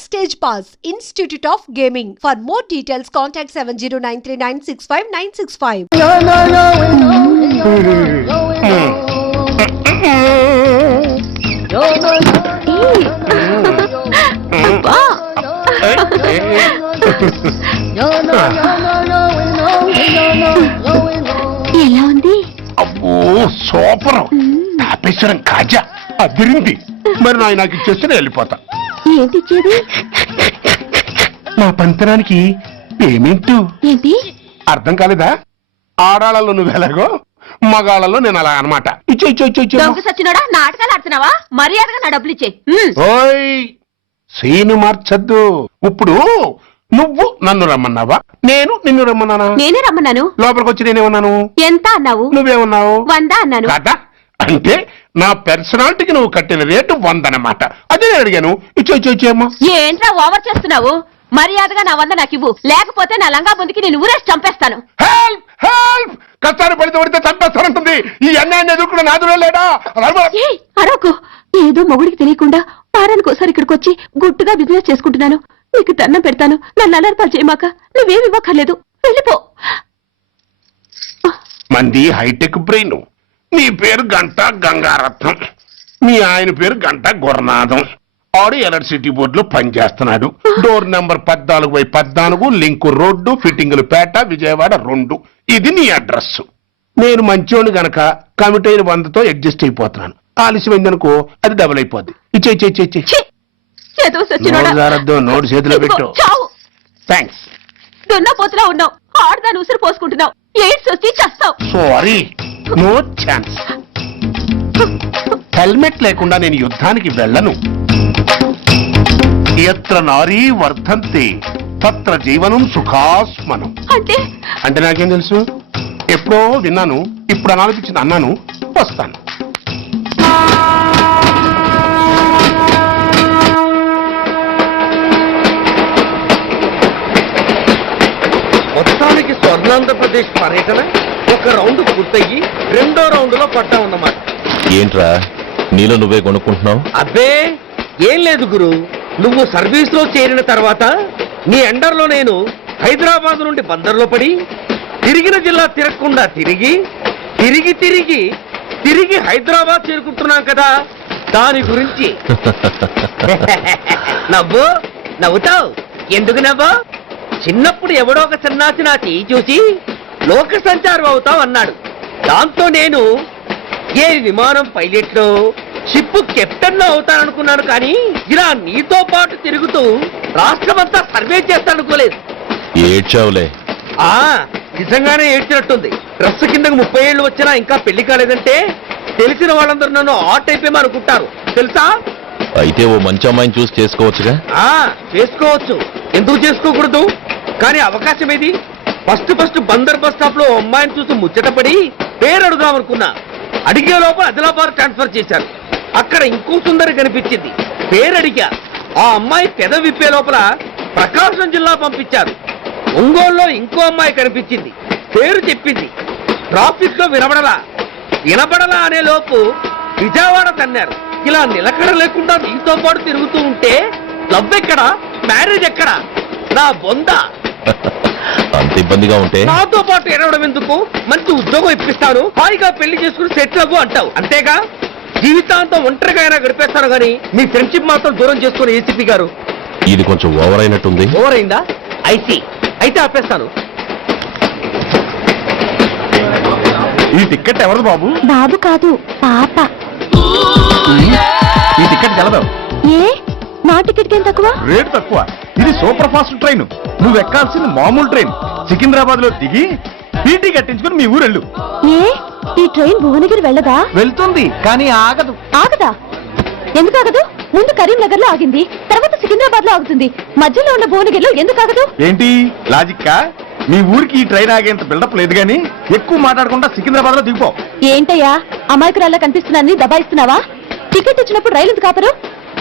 Backstage Pass, Institute of Gaming. For more details, contact 7093965965. ఎలా ఉంది? అబ్బో సూపర్. తాపేశ్వరం కాజా అదిరింది. మరి నాకు ఇచ్చేస్తే వెళ్ళిపోతా. ఏంటి ఇచ్చేది? మా పంతనానికి పేమెంట్. ఏంటి అర్థం కాలేదా? ఆడాళ్ళలో నువ్వు ఎలాగో మగాళ్ళలో నేను అలా అనమాట. సచ్చినోడా, నాటకాలు ఆడుతున్నావా? మర్యాదగా నా డబ్బులు ఇచ్చే. ఓయ్ సీను మార్చద్దు. ఇప్పుడు నువ్వు నన్ను రమ్మన్నావా, నేను నిన్ను రమ్మన్నానా? నేనే రమ్మన్నాను. లోపలికి వచ్చి నేనేమన్నాను? ఎంత అన్నావు? నువ్వేమన్నావు? 100 అన్నాను. కదా అంటే నా పర్సనాలిటీకి నువ్వు కట్టిన రేటు 100 అన్నమాట. అదే నేను అడిగాను. ఇచ్చమ్మా. ఏంట్రా ఓవర్ చేస్తున్నావు? మర్యాదగా నా 100 నాకు ఇవ్వు, లేకపోతే నా లంగా ముందుకి నేను ఊరేసి చంపేస్తాను. Help help. కష్టాలు పడితే చంపేస్తానంటుంది. ఈ అన్యాయాన్ని ఎదుర్కొన్న నాదుడే లేడా? అరవకు. ఏదో మొగుడికి తెలియకుండా వారానికి ఒకసారి ఇక్కడికి వచ్చి గుట్టుగా బిజినెస్ చేసుకుంటున్నాను. నీకు దండం పెడతాను, నన్ను అలర్పాలు చేయమాక. నువ్వేమి ఇవ్వక్కర్లేదు, వెళ్ళిపో. మంది హైటెక్ బ్రెయిన్. నీ పేరు గంట గంగారత్నం, మీ ఆయన పేరు గంట గురనాథం. ఆడు ఎలక్ట్రిసిటీ బోర్డులో పనిచేస్తున్నాడు. డోర్ నెంబర్ 14/14, లింకు రోడ్డు, ఫిట్టింగులు పేట, విజయవాడ 2. ఇది నీ అడ్రస్. నేను మంచోడు గనక కమిటైన 100తో అడ్జస్ట్ అయిపోతున్నాను. ఆలస్యమైందనుకో అది డబుల్ అయిపోద్ది. నోటు చేతిలో పెట్టు. థ్యాంక్స్. దున్నపోతులా ఉన్నావు, ఆడదాని ఉసురు పోసుకుంటున్నావు. ఎయిడ్స్ వచ్చి చస్తావు. Sorry, no chance. హెల్మెట్ లేకుండా నేను యుద్ధానికి వెళ్ళను. ఎత్ర నారీ వర్ధంతి తత్ర జీవనం సుఖాస్మనం. అంటే నాకేం తెలుసు? ఎప్పుడో విన్నాను, ఇప్పుడు అనాలనిపించింది అన్నాను. వస్తాను. మొత్తానికి స్వర్ణాంధ్రప్రదేశ్ పర్యటన ఒక రౌండ్ పూర్తయ్యి 2వ రౌండ్ లో పట్టామన్నమాట. ఏంట్రా నీలో నువ్వే కొనుక్కుంటున్నావు? అబ్బే ఏం లేదు గురు. నువ్వు సర్వీస్ లో చేరిన తర్వాత నీ అండర్లో నేను హైదరాబాద్ నుండి బందర్లో పడి తిరిగిన జిల్లా తిరగకుండా తిరిగి తిరిగి తిరిగి తిరిగి హైదరాబాద్ చేరుకుంటున్నాం కదా, దాని గురించి. నవ్వు నవ్వుతావు ఎందుకు నవ్వు? చిన్నప్పుడు ఎవడో ఒక సన్నాసి నా చెయ్యి చూసి లోక సంచారం అవుతావు అన్నాడు. దాంతో నేను ఏ విమానం పైలట్లో షిప్ కెప్టెన్ అవుతాననుకున్నాను. కానీ ఇలా నీతో పాటు తిరుగుతూ రాష్ట్రమంతా సర్వే చేస్తాననుకోలేదు. ఏడ్చావులే. నిజంగానే ఏడ్చినట్టుంది. డ్రెస్ కిందకు 30 ఏళ్ళు వచ్చినా ఇంకా పెళ్లి కాలేదంటే తెలిసిన వాళ్ళందరూ నన్ను ఆట్ అయిపోయి అనుకుంటారు తెలుసా? అయితే ఓ మంచి అమ్మాయిని చూసి చేసుకోవచ్చుగా. చేసుకోవచ్చు, ఎందుకు చేసుకోకూడదు? కానీ అవకాశం ఏది? ఫస్ట్ బందర్ బస్ స్టాప్ లో అమ్మాయిని చూసి ముచ్చటపడి పేరు అడుగుదామనుకున్నా. అడిగే లోపల ఆదిలాబాద్ ట్రాన్స్ఫర్ చేశారు. అక్కడ ఇంకో సుందరి కనిపించింది. పేరు అడిగా. ఆ అమ్మాయి పెద విప్పే లోపల ప్రకాశం జిల్లా పంపించారు. ఒంగోలులో ఇంకో అమ్మాయి కనిపించింది. పేరు చెప్పింది. ట్రాఫిక్ లో వినబడలా అనే లోపు విజయవాడ తన్నారు. ఇలా నిలకడ లేకుండా నీతో పాటు తిరుగుతూ ఉంటే లవ్ ఎక్కడా, మ్యారేజ్ ఎక్కడా? నా బొంద. అంత ఇబ్బందిగా ఉంటే నాతో పాటు ఎడవడం ఎందుకు? మంచి ఉద్యోగం ఇప్పిస్తాను, హాయిగా పెళ్లి చేసుకుని సెటిల్ అవ్వు అంటావు అంతేగా. జీవితాంతం ఒంటరిగా అయినా గడిపేస్తాను గానీ మీ ఫ్రెండ్షిప్ మాత్రం దూరం చేసుకుని ఏసీపీ గారు. ఇది కొంచెం ఓవర్ అయినట్టుంది. ఓవర్ అయిందా? అయితే ఆపేస్తాను. ఈ టికెట్ ఎవరు బాబు? బాబు కాదు, పాప. ఈ టికెట్ గెలదావు. ఏ నా టికెట్ ఏం తక్కువ? రేటు తక్కువ. ఇది సూపర్ ఫాస్ట్ ట్రైన్. నువ్వు ఎక్కాల్సింది మామూలు ట్రైన్. సికింద్రాబాద్ లో దిగి టీటీ కట్టించుకుని మీ ఊరెళ్ళు. ఏ ఈ ట్రైన్ భువనగిరి వెళ్ళదా? వెళ్తుంది కానీ ఆగదు. ఆగదా? ఎందుకు ఆగదు? ముందు కరీంనగర్ లో ఆగింది, తర్వాత సికింద్రాబాద్ లో ఆగుతుంది. మధ్యలో ఉన్న భువనగిరిలో ఎందుకు ఆగదు? ఏంటి లాజిక్కా? మీ ఊరికి ఈ ట్రైన్ ఆగేంత బిల్డప్ లేదు గానీ ఎక్కువ మాట్లాడకుండా సికింద్రాబాద్ లో దిగిపో. ఏంటయ్యా అమాయకురాల్లా కనిపిస్తున్నానని దబాయిస్తున్నావా? టికెట్ ఇచ్చినప్పుడు రైలు ఎందుకు ఆపరు?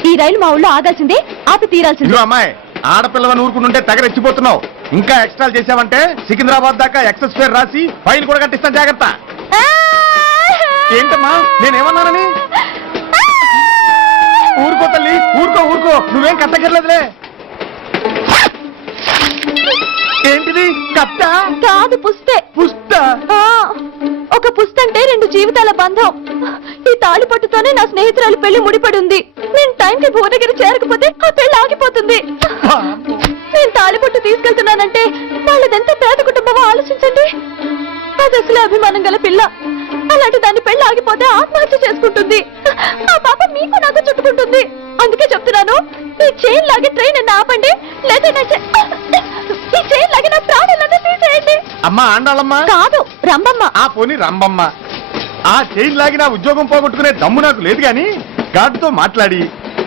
ఈ రైలు మా ఊళ్ళో ఆగాల్సిందే, ఆపి తీరాల్సిందే. అమ్మాయి, ఆడపిల్లవని ఊరుకుంటుంటే తెగరెచ్చిపోతున్నావు. ఇంకా ఎక్స్ట్రా చేసావంటే సికింద్రాబాద్ దాకా ఎక్సెస్ ఫేర్ రాసి ఫైన్ కూడా కట్టిస్తాను, జాగ్రత్త. ఏంటమ్మా నేనేమన్నానని? ఊరుకో తల్లి, ఊరుకో. నువ్వేం కట్టగర్లేదులే. ఏంటిది కట్ట కాదు పుస్తే. పుష్ట ఆ, ఒక పుస్తంటే 2 జీవితాల బంధం. ఈ తాళిపట్టుతోనే నా స్నేహితురాలి పెళ్లి ముడిపడి ఉంది. నేను టైంకి భువనగిరి చేరకపోతే ఆ పెళ్లి ఆగిపోతుంది. నేను తాళిపట్టు తీసుకెళ్తున్నానంటే వాళ్ళదెంత పేద కుటుంబమో ఆలోచించండి. అది అసలే అభిమానం గల పిల్ల. అలాంటి దాని పెళ్లి ఆగిపోతే ఆత్మహత్య చేసుకుంటుంది. ఆ పాప మీకు నాకు చుట్టుకుంటుంది. అందుకే చెప్తున్నాను, ఈ చైన్ లాగే ట్రైన్ ఆపండి, లేదా ఈ చైన్ లాగే నా ప్రాణాలను తీసేయండి. అమ్మా ఆండాళమ్మా కాదు రంబమ్మ. ఆ పోని రంబమ్మ. ఆ చైన్ లాగి నా ఉద్యోగం పోగొట్టుకునే దమ్ము నాకు లేదు గాని గాడితో మాట్లాడి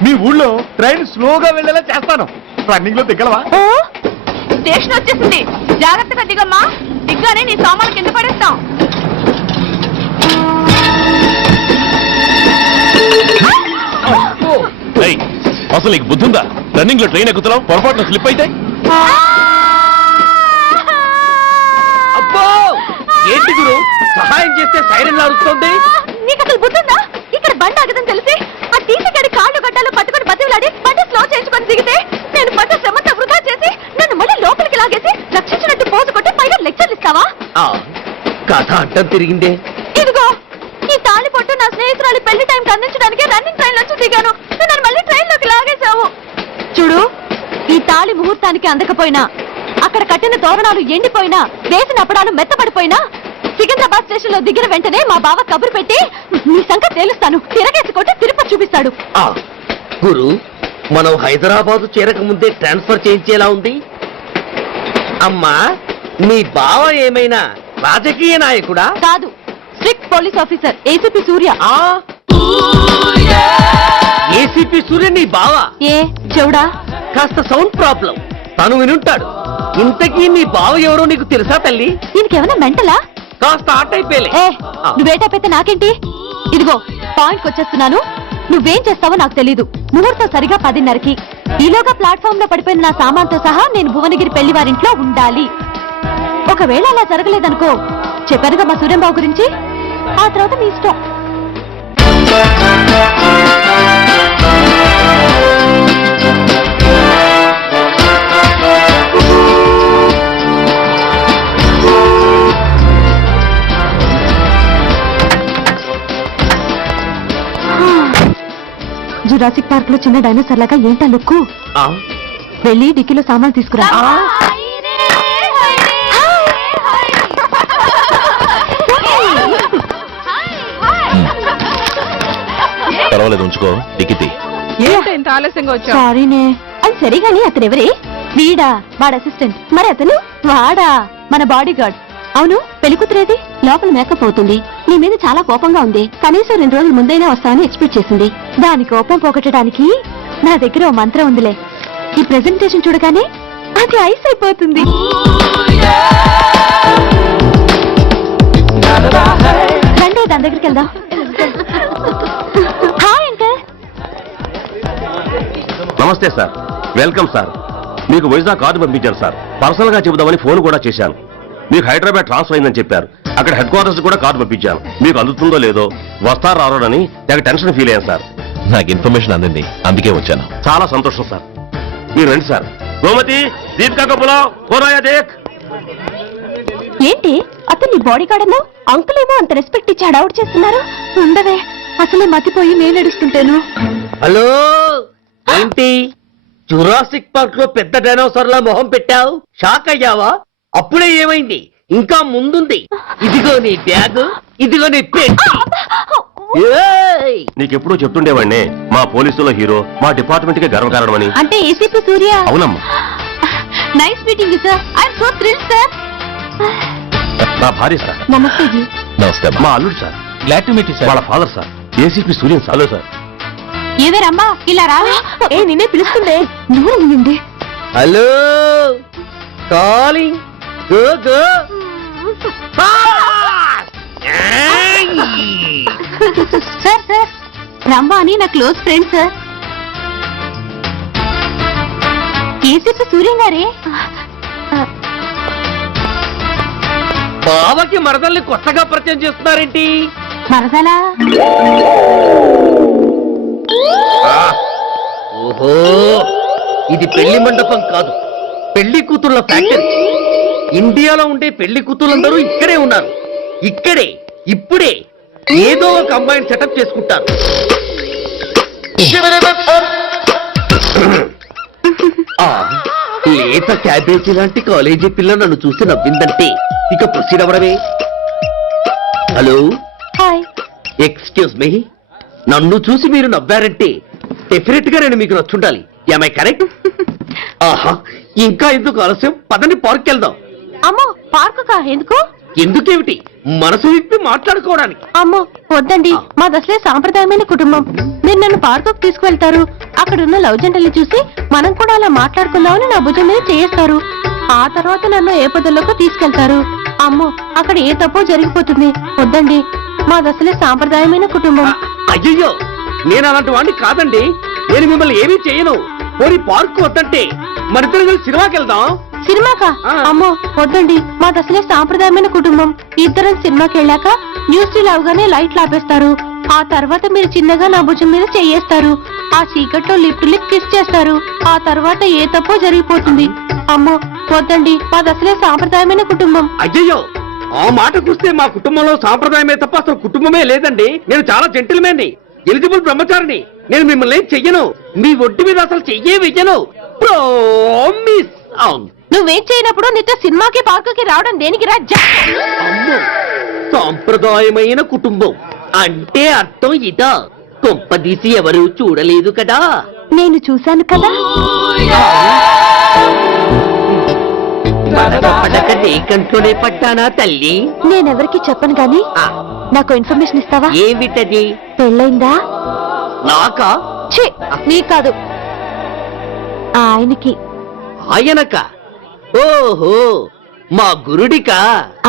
మీ ఊళ్ళో ట్రైన్ స్లోగా వెళ్ళేలా చేస్తాను. రన్నింగ్ లో దిగలవా? ఓ, స్టేషన్ వచ్చేసింది, జాగ్రత్తగా దిగమ్మా. దిగ్గానే నీ సామాన్లు కింద పడేస్తాం. ఏయ్, అసలు నీకు బుద్ధుందా? రన్నింగ్ లో ట్రైన్ ఎక్కుతున్నావు, పొరపాటున స్లిప్ అయితే అబ్బో ఏంటి గురు సహాయం చేస్తే సైరన్ అరుస్తోంది. నీకు అసలు బుద్ధుందా? ఇక్కడ బండి ఆగదని తెలిసి ఆ టీసీగాడి కాళ్ళు గడ్డాలు పట్టుకొని బతిలాడి బండి స్లో చేయించుకొని దిగితే నేను పడ్డ శ్రమంతా వృధా చేసి నన్ను మళ్ళీ లోపలికి లాగేసి రక్షించినట్టు పోజు కొట్టి పైగా లెక్చర్లు ఇస్తావా? కథ అడ్డం తిరిగిందే. ఇదిగో ఈ తాళిపట్టు నా స్నేహితురాలి పెళ్లి టైంకి అందించడానికి రన్నింగ్ ట్రైన్ నుంచి దిగాను. నన్ను మళ్ళీ ట్రైన్ లోకి లాగేశావు. చూడు, ఈ తాళి ముహూర్తానికి అందకపోయినా, అక్కడ కట్టిన తోరణాలు ఎండిపోయినా, వేసిన అప్పడాలు మెత్తపడిపోయినా, సికింద్రాబాద్ స్టేషన్ లో దిగిన వెంటనే మా బావ కబురు పెట్టి నీ సంగతి తేలుస్తాను, తిరగేసి కొట్టి తిరుపతి చూపిస్తాడు. గురు, మనం హైదరాబాద్ చేరక ముందే ట్రాన్స్ఫర్ చేయించేలా ఉంది. అమ్మా, మీ బావ ఏమైనా రాజకీయ నాయకుడా? కాదు, స్ట్రిక్ట్ పోలీస్ ఆఫీసర్, ఏసీపీ సూర్య. ఏసీపీ సూర్య నీ బావ? ఏ చెవుడా? కాస్త సౌండ్ ప్రాబ్లం, తను వినుంటాడు. ఇంతకీ నీ బావ ఎవరో నీకు తెలుసా తల్లి? దీనికేమైనా మెంటలా? కాస్త ఆటైపోయలే. ఏ నువ్వేటైపోతే నాకేంటి? ఇదిగో పాయింట్కి వచ్చేస్తున్నాను. నువ్వేం చేస్తావో నాకు తెలీదు. ముహూర్తం సరిగా 10:30కి. ఈలోగా ప్లాట్ఫామ్ లో పడిపోయిన నా సామాన్తో సహా నేను భువనగిరి పెళ్లి వారింట్లో ఉండాలి. ఒకవేళ అలా జరగలేదనుకో, చెప్పానుగా మా సూర్యంబాబు గురించి, ఆ తర్వాత మీ ఇష్టం. జురాసిక్ పార్క్ లో చిన్న డైనోసార్ లాగా ఏంటా లుక్కు? వెళ్ళి డిక్కీలో సామాన్ తీసుకురా. పర్వాలేదు, ఉంచుకో. టికెట్ ఇంత ఆలస్యంగా వచ్చా? సారీనే. అది సరే గాని అతను ఎవరే? వీడా వాడు అసిస్టెంట్. మరి అతను వాడా మన బాడీ గార్డ్. అవును, పెళ్లికూతురేది? లోపల మేకప్ అవుతుంది. నీ మీద చాలా కోపంగా ఉంది. కనీసం 2 రోజుల ముందైనా వస్తామని ఎక్స్పెక్ట్ చేసింది. దాని కోపం పోగొట్టడానికి నా దగ్గర ఓ మంత్రం ఉందిలే. ఈ ప్రెజెంటేషన్ చూడగానే అది ఐస్ అయిపోతుంది. రండి, దాని దగ్గరికి వెళ్దాం. Hi uncle. నమస్తే సార్, వెల్కమ్ సార్. మీకు వైజాగ్ కార్డు పంపించారు సార్. పర్సనల్ గా చెబుదామని ఫోన్ కూడా చేశాను. మీకు హైదరాబాద్ ట్రాన్స్ఫర్ అయిందని చెప్పారు. అక్కడ హెడ్ క్వార్టర్స్ కూడా కార్డు పంపించాను. మీకు అందుతుందో లేదో, వస్తారో రారోనని నాకు టెన్షన్ ఫీల్ అయ్యాను సార్. నాకు ఇన్ఫర్మేషన్ అందింది, అందుకే వచ్చాను. చాలా సంతోషం సార్. మీరు రండి సార్. గోమతి, దీపికా కపులో కోరాయా దేక్. ఏంటి అతన్ని బాడీ గార్డ్ అన్నావు? అంకుల్ ఏమో అంత రెస్పెక్ట్ ఇచ్చి హడావుడు చేస్తున్నారు. ఉండవే, అసలే మతిపోయి నేను నడుస్తుంటాను. హలో, ఏంటి జురాసిక్ పార్క్ లో పెద్ద డైనోసార్ లా మొహం పెట్టావు? షాక్ అయ్యావా? అప్పుడే ఏమైంది? ఇంకా ముందుంది. ఇదిగో నీ బ్యాగ్, ఇదిగో నీ పెట్టి. నీకెప్పుడూ చెప్తుండేవాడిని, మా పోలీసులో హీరో, మా డిపార్ట్మెంట్ కి గర్వకారణమని. అంటే ఏసీపీ సూర్య. అవునమ్మా. Nice meeting sir. I'm so thrilled sir. నా భార్య సార్. నమస్తే జీ. నమస్తే అమ్మా. మా అల్లుడు sir. Glad to meet you sir. వాళ్ళ father sir, ACP Suryan sir. Hello sir. ఏవేరమ్మా ఇలా రా. ఏ నిన్నే పిలుస్తుండే. నువ్వు నిండి. Hello, calling. Go go. Sir sir, రమ్మ అని నా close friend sir. ACP Suryam గారే. బావకి మరదల్ని కొత్తగా పరిచయం చేస్తున్నారేంటి? మరదలా? ఓహో, ఇది పెళ్లి మండపం కాదు, పెళ్లి కూతుళ్ళ ఫ్యాక్టరీ. ఇండియాలో ఉండే పెళ్లి కూతుళ్ళందరూ ఇక్కడే ఉన్నారు. ఇక్కడే ఇప్పుడే ఏదో ఒక అమ్మాయిని సెటప్ చేసుకుంటారు. ఆ, లేత క్యాబేజీ లాంటి కాలేజీ పిల్ల నన్ను చూసి నవ్విందంటే ఇక ప్రొసీడ్ అవ్వడమే. Hello, hi. ఎక్స్క్యూజ్ మీ, నన్ను చూసి మీరు నవ్వారంటే డెఫినెట్ గా నేను మీకు నచ్చుండాలి. I correct? ఆహా, ఇంకా ఎందుకు ఆలస్యం, పదండి పార్క్ వెళ్దాం. అమ్మో, పార్కు కా? ఎందుకు? ఎందుకేమిటి, మనసు విప్పి మాట్లాడుకోవడానికి. అమ్మో వద్దండి, మాది అసలే సాంప్రదాయమైన కుటుంబం. మీరు నన్ను పార్కుకు తీసుకువెళ్తారు, అక్కడ ఉన్న లవ్ జంటలు చూసి మనం కూడా అలా మాట్లాడుకుందామని నా భుజం మీద చేస్తారు. ఆ తర్వాత నన్ను ఏ పొదల్లోకి తీసుకెళ్తారు. అమ్మో, అక్కడ ఏ తప్పో జరిగిపోతుంది. వద్దండి, మాది అసలే సాంప్రదాయమైన కుటుంబం. అయ్యయ్యో, నేను అలాంటి వాడిని కాదండి. నేను మిమ్మల్ని ఏమీ చేయను. పోనీ పార్క్ వద్దంటే మరిద్దరు కలిసి సినిమాకి వెళ్దాం. సినిమాకా? అమ్మో వద్దండి, మాది అసలే సాంప్రదాయమైన కుటుంబం. ఇద్దరం సినిమాకి వెళ్ళాక న్యూస్ అవగానే లైట్లు ఆపేస్తారు. ఆ తర్వాత మీరు చిన్నగా నా భుజం మీద చెయ్యేస్తారు. ఆ చీకట్లో లిప్ లిప్ కిస్ చేస్తారు. ఆ తర్వాత ఏ తప్పో జరిగిపోతుంది. అమ్మో వద్దండి, మాది అసలే సాంప్రదాయమైన కుటుంబం. అయ్యయ్యో, ఆ మాట చూస్తే మా కుటుంబంలో సాంప్రదాయమే తప్ప అసలు కుటుంబమే లేదండి. నేను చాలా జెంటిల్మెన్ని, ఎలిజిబుల్ బ్రహ్మచారిని. నేను మిమ్మల్ని ఏం చెయ్యను. మీ ఒడ్డు మీద అసలు చెయ్యే వెయ్యను. ప్రామిస్. అవును, నువ్వేం చేయనప్పుడు నీతో సినిమాకి పార్కుకి రావడం దేనికి రా? అమ్మో, సాంప్రదాయమైన కుటుంబం అంటే అర్థం ఇదా? కొంపదీసి ఎవరు చూడలేదు కదా? నేను చూశాను కదా. పడక నీ కంట్లోనే పట్టానా తల్లి? నేనెవరికి చెప్పను గాని ఆ, నాకు ఇన్ఫర్మేషన్ ఇస్తావా? ఏమిటది? పెళ్ళైందా? నాకా? ఛీ, నీ కాదు, ఆయనకి. ఆయనక? ఓహో, మా గురుడికా?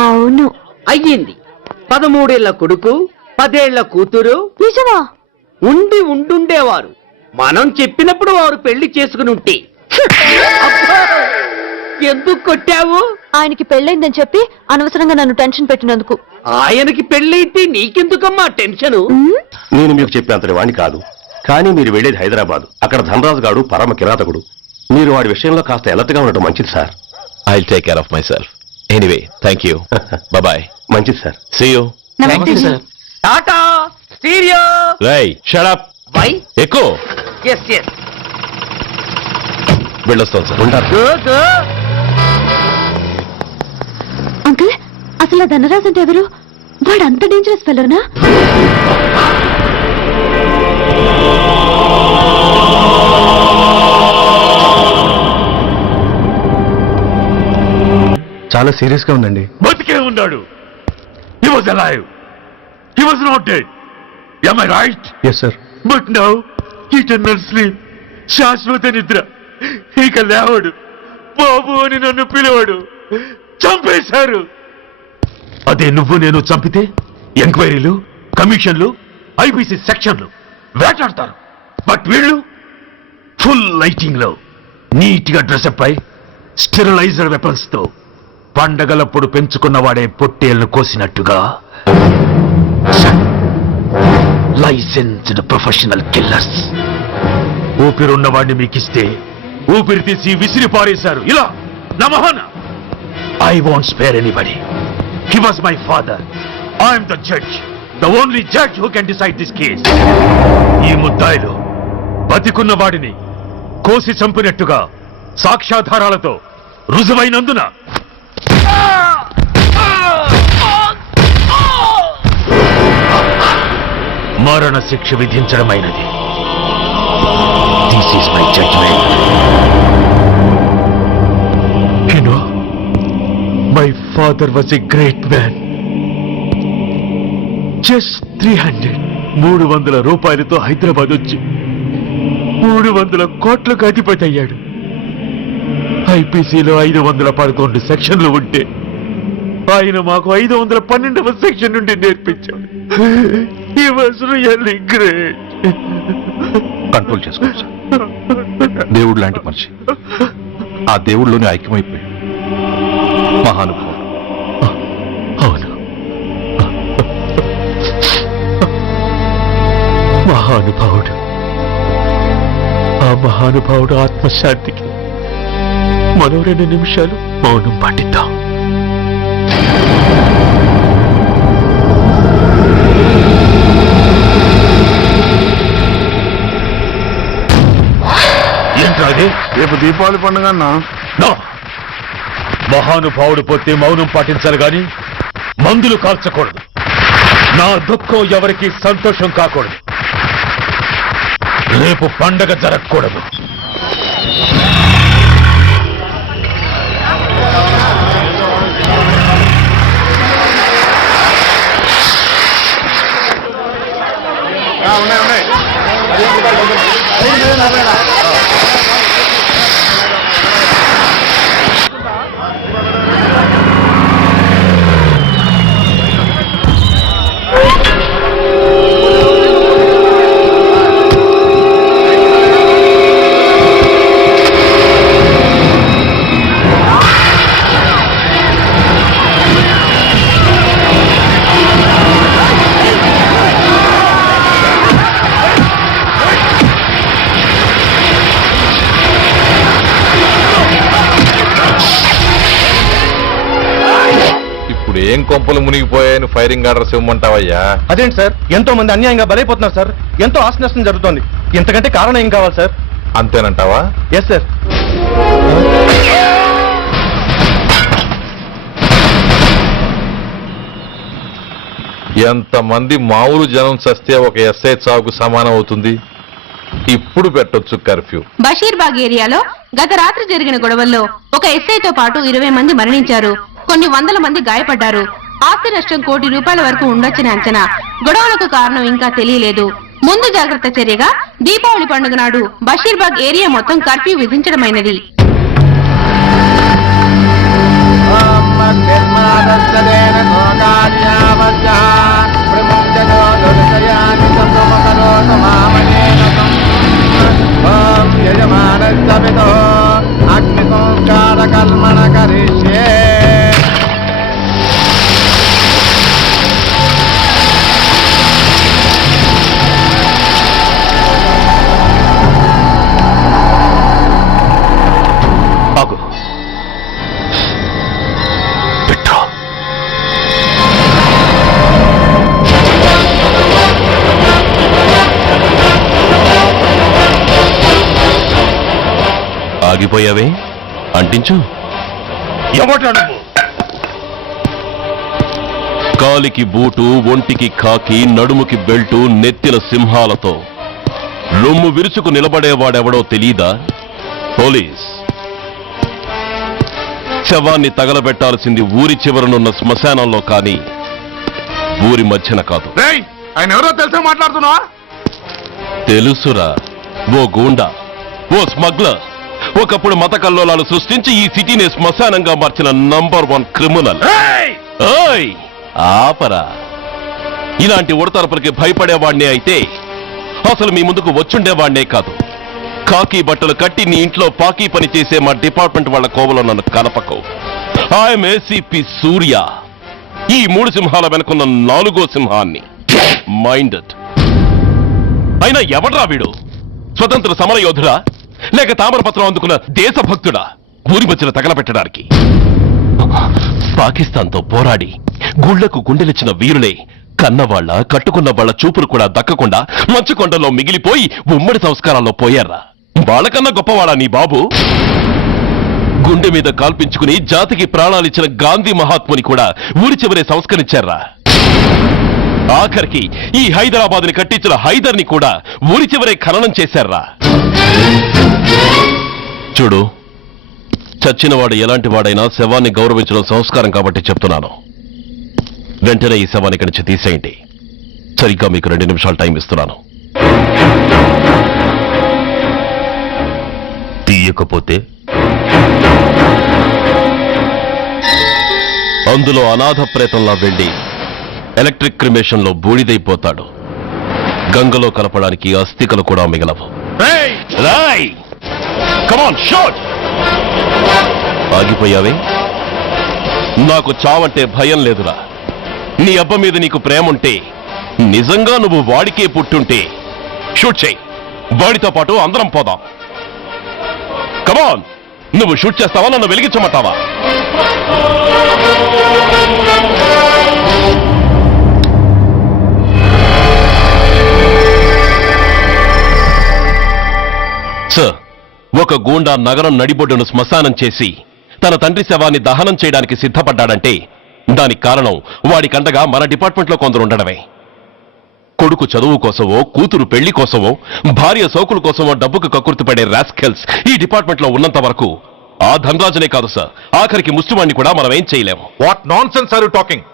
అవును. అయ్యింది. 13 ఏళ్ల కొడుకు, 10 ఏళ్ల కూతురు నిజమా? ఉండుండేవారు. మనం చెప్పినప్పుడు వారు పెళ్లి చేసుకుని ఉంటే. అబ్బా! ఎందుకు కొట్టావు? ఆయనకి పెళ్ళైందని చెప్పి అనవసరంగా నన్ను టెన్షన్ పెట్టినందుకు. ఆయనకి పెళ్ళైతే నీకెందుకమ్మా టెన్షను? నేను మీకు చెప్పేంతటి వాణ్ణి కాదు, కానీ మీరు వెళ్ళేది హైదరాబాద్. అక్కడ ధనరాజు గాడు పరమ కిరాతకుడు. మీరు వాడి విషయంలో కాస్త ఎలర్ట్గా ఉండటం మంచిది sir. I take care of myself. Anyway, thank you. Bye. మంచిది sir. See you. Tata stereo. రై షట్ అప్. వై? ఎక్కువ ఎస్ ఎస్. వెళ్ళొస్తాం సార్. ఉంటారు. Go go. అంకుల్, అసలు ఆ ధనరాజ్ అంటే ఎవరు? వాడు అంత డేంజరస్ ఫెలోనా? చాలా సీరియస్ గా ఉందండి. బతికే ఉన్నాడు. He was alive. He was not dead. Am I right? Yes sir. But now, eternal sleep. శాశ్వత నిద్ర. ఇక లేవడు. బాబు అని నన్ను పిలవడు. చంపేశారు. అదే నువ్వు నేను చంపితే ఎంక్వైరీలు, కమిషన్లు, ఐపీసీ సెక్షన్లు వేటాడతారు. బట్ వీళ్ళు ఫుల్ లైటింగ్ లో నీట్ గా డ్రెస్అప్ అయి స్టెరిలైజర్ వెపన్స్ తో పండగలప్పుడు పెంచుకున్నవాడే పొట్టేళ్లు కోసినట్టుగా లైసెన్స్డ్ ప్రొఫెషనల్ కిల్లర్స్. ఊపిరున్నవాడిని మీకిస్తే ఊపిరి తీసి విసిరి పారేశారు ఇలా నమహన. I won't spare anybody. He was my father. I'm the judge, the only judge who can decide this case. ఈ ముద్దాయిలు బతికున్న వాడిని కోసి చంపినట్టుగా సాక్ష్యాధారాలతో రుజువైనందున మరణ శిక్ష విధించడమైనది. This is my judgement. You know, my father was a great man. Just 300 రూపాయలతో హైదరాబాద్ వచ్చి 300 కోట్లకు అధిపతి అయ్యాడు. ఐపీసీలో 511 సెక్షన్లు ఉంటే ఆయన మాకు 512వ సెక్షన్ నుండి నేర్పించాడు. He was really great. Control చేసుకోండి సార్. దేవుడు లాంటి మనిషి. ఆ దేవుడిలోనే ఐక్యమైపోయాడు. మహానుభావుడు. అవును, మహానుభావుడు. ఆ మహానుభావుడు ఆత్మశాంతికి మరో 2 నిమిషాలు మౌనం పాటిద్దాం. ఏంట్రా అది? రేపు దీపావళి పండుగ అన్నా. నా మహానుభావుడు పోతే మౌనం పాటించాలి గాని మందులు కాల్చకూడదు. నా దుఃఖం ఎవరికి సంతోషం కాకూడదు. రేపు పండగ జరగకూడదు. ఉన్నాయి. ఏం కొంపలు మునిగిపోయాయని ఫైరింగ్ ఆర్డర్స్ ఇవ్వమంటావయ్యా? అదేంటి సార్, ఎంతో మంది అన్యాయంగా బలైపోతున్నారు సార్. ఎంతో ఆస్తి నష్టం జరుగుతోంది. ఇంతకంటే కారణం ఏం కావాలి సార్? అంతేనంటావా? Yes sir. ఎంతమంది మామూలు జనం చస్తే ఒక ఎస్ఐ చావుకు సమానం అవుతుంది. ఇప్పుడు పెట్టొచ్చు కర్ఫ్యూ. బషీర్బాగ్ ఏరియాలో గత రాత్రి జరిగిన గొడవల్లో ఒక ఎస్ఐతో పాటు 20 మంది మరణించారు. కొన్ని వందల మంది గాయపడ్డారు. ఆస్తి నష్టం ₹1 కోటి వరకు ఉండొచ్చని అంచనా. గొడవలకు కారణం ఇంకా తెలియలేదు. ముందు జాగ్రత్త చర్యగా దీపావళి పండుగ నాడు బషీర్బాగ్ ఏరియా మొత్తం కర్ఫ్యూ విధించడమైనది. అగ్ని సంస్కార కల్మణ కరిష్యే. ఆగిపోయావే, అంటించు. కాలికి బూటు, ఒంటికి కాకి, నడుముకి బెల్టు, నెత్తిన సింహాలతో రొమ్ము విరుచుకు నిలబడేవాడెవడో తెలీదా? పోలీస్. శవాన్ని తగలబెట్టాల్సింది ఊరి చివరనున్న శ్మశానంలో కానీ ఊరి మధ్యన కాదు. ఆయన ఎవరో తెలుసా మాట్లాడుతున్నావా? తెలుసురా, ఓ గూండా, ఓ స్మగ్లర్. ఒకప్పుడు మత కల్లోలాలు సృష్టించి ఈ సిటీని శ్మశానంగా మార్చిన నంబర్ 1 క్రిమినల్. ఆపరా. ఇలాంటి ఉడతరపులకి భయపడేవాణ్ణే అయితే అసలు మీ ముందుకు వచ్చుండేవాణ్ణే కాదు. కాకి బట్టలు కట్టి నీ ఇంట్లో పాకీ పని చేసే మా డిపార్ట్మెంట్ వాళ్ళ కోవలో నన్ను కలపకు. ఐఎమ్ ఏసీపీ సూర్య. ఈ 3 సింహాల వెనుకున్న 4వ సింహాన్ని. మైండెడ్. అయినా ఎవడ్రా వీడు? స్వతంత్ర సమర యోధుడా లేక తామరపత్రం అందుకున్న దేశభక్తుడా ఊరి మధ్యన తగలబెట్టడానికి? పాకిస్తాన్తో పోరాడి గుళ్లకు గుండెలిచ్చిన వీరులే కన్నవాళ్ల కట్టుకున్న వాళ్ల చూపులు కూడా దక్కకుండా మంచుకొండలో మిగిలిపోయి ఉమ్మడి సంస్కారాల్లో పోయారా? వాళ్ళకన్నా గొప్పవాడా నీ బాబు? గుండె మీద కాల్పించుకుని జాతికి ప్రాణాలిచ్చిన గాంధీ మహాత్ముని కూడా ఊరి చివరే సంస్కరించారా? ఆఖరికి ఈ హైదరాబాద్ ని కట్టించిన హైదర్ని కూడా ఊరి చివరే ఖననం చేశారా? చూడు, చచ్చినవాడు ఎలాంటి వాడైనా శవాన్ని గౌరవించడం సంస్కారం కాబట్టి చెప్తున్నాను. వెంటనే ఈ శవాన్ని ఇక్కడి నుంచి తీసేయండి. సరిగ్గా మీకు 2 నిమిషాలు టైం ఇస్తున్నాను. తీయకపోతే అందులో అనాథ ప్రేతంలా వెళ్లి ఎలక్ట్రిక్ క్రిమేషన్ లో బూడిదైపోతాడు. గంగలో కలపడానికి అస్థికలు కూడా మిగలవు. ఆగిపోయావే? నాకు చావంటే భయం లేదురా. నీ అబ్బ మీద నీకు ప్రేముంటే, నిజంగా నువ్వు వాడికే పుట్టుంటే షూట్ చేయి. వాడితో పాటు అందరం పోదాం. కమాన్, నువ్వు షూట్ చేస్తావా, నన్ను వెలిగించమంటావా? సార్, ఒక గూండా నగరం నడిబొడ్డును శ్మశానం చేసి తన తండ్రి శవాన్ని దహనం చేయడానికి సిద్ధపడ్డాడంటే దానికి కారణం వాడికండగా మన డిపార్ట్మెంట్లో కొందరు ఉండడమే. కొడుకు చదువు కోసమో, కూతురు పెళ్లి కోసమో, భార్య సోకుల కోసమో డబ్బుకు కక్కుర్తిపడే రాస్కెల్స్ ఈ డిపార్ట్మెంట్లో ఉన్నంత వరకు ఆ ధనరాజునే కాదు సార్, ఆఖరికి ముస్లిమాన్ని కూడా మనం ఏం చేయలేము. What nonsense are you talking?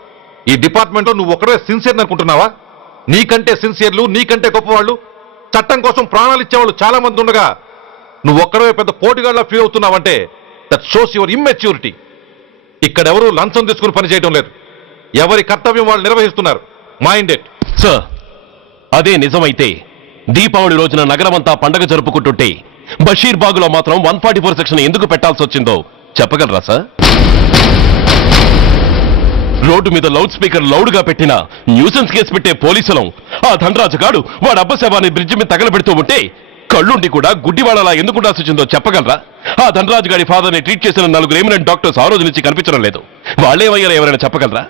ఈ డిపార్ట్మెంట్ లో నువ్వు ఒకడే సిన్సియర్ అనుకుంటున్నావా? నీకంటే సిన్సియర్లు, నీకంటే గొప్పవాళ్ళు, చట్టం కోసం ప్రాణాలు ఇచ్చేవాళ్ళు చాలా మంది ఉండగా నువ్వు ఒక్కడే పెద్ద పోటీగాళ్ళ ఫీల్ అవుతున్నావంటే దట్ షోస్ యువర్ ఇమ్మెచ్యూరిటీ. ఇక్కడెవరూ లంచం తీసుకుని పనిచేయడం లేదు. ఎవరి కర్తవ్యం వాళ్ళు నిర్వహిస్తున్నారు. Mind it. సార్, అదే నిజమైతే దీపావళి రోజున నగరమంతా పండగ జరుపుకుంటుంటే బషీర్ బాగులో మాత్రం 144 సెక్షన్ ఎందుకు పెట్టాల్సి వచ్చిందో చెప్పగలరా సార్? రోడ్డు మీద లౌడ్ స్పీకర్ లౌడ్ గా పెట్టిన న్యూసెన్స్ కేసు పెట్టే పోలీసులం ఆ ధనరాజు గాడు వాడు అబ్బ శవాన్ని బ్రిడ్జి మీద తగలబెడుతూ ఉంటే కళ్ళుండి కూడా గుడ్డివాళ్ళలా ఎందుకు ఉండాల్సి వచ్చిందో చెప్పగలరా? ఆ ధనరాజు గారి ఫాదర్ ని ట్రీట్ చేసిన 4 ఎమినెంట్ డాక్టర్స్ ఆ రోజు నుంచి కనిపించడం లేదు. వాళ్ళేమయ్యారో ఎవరైనా చెప్పగలరా?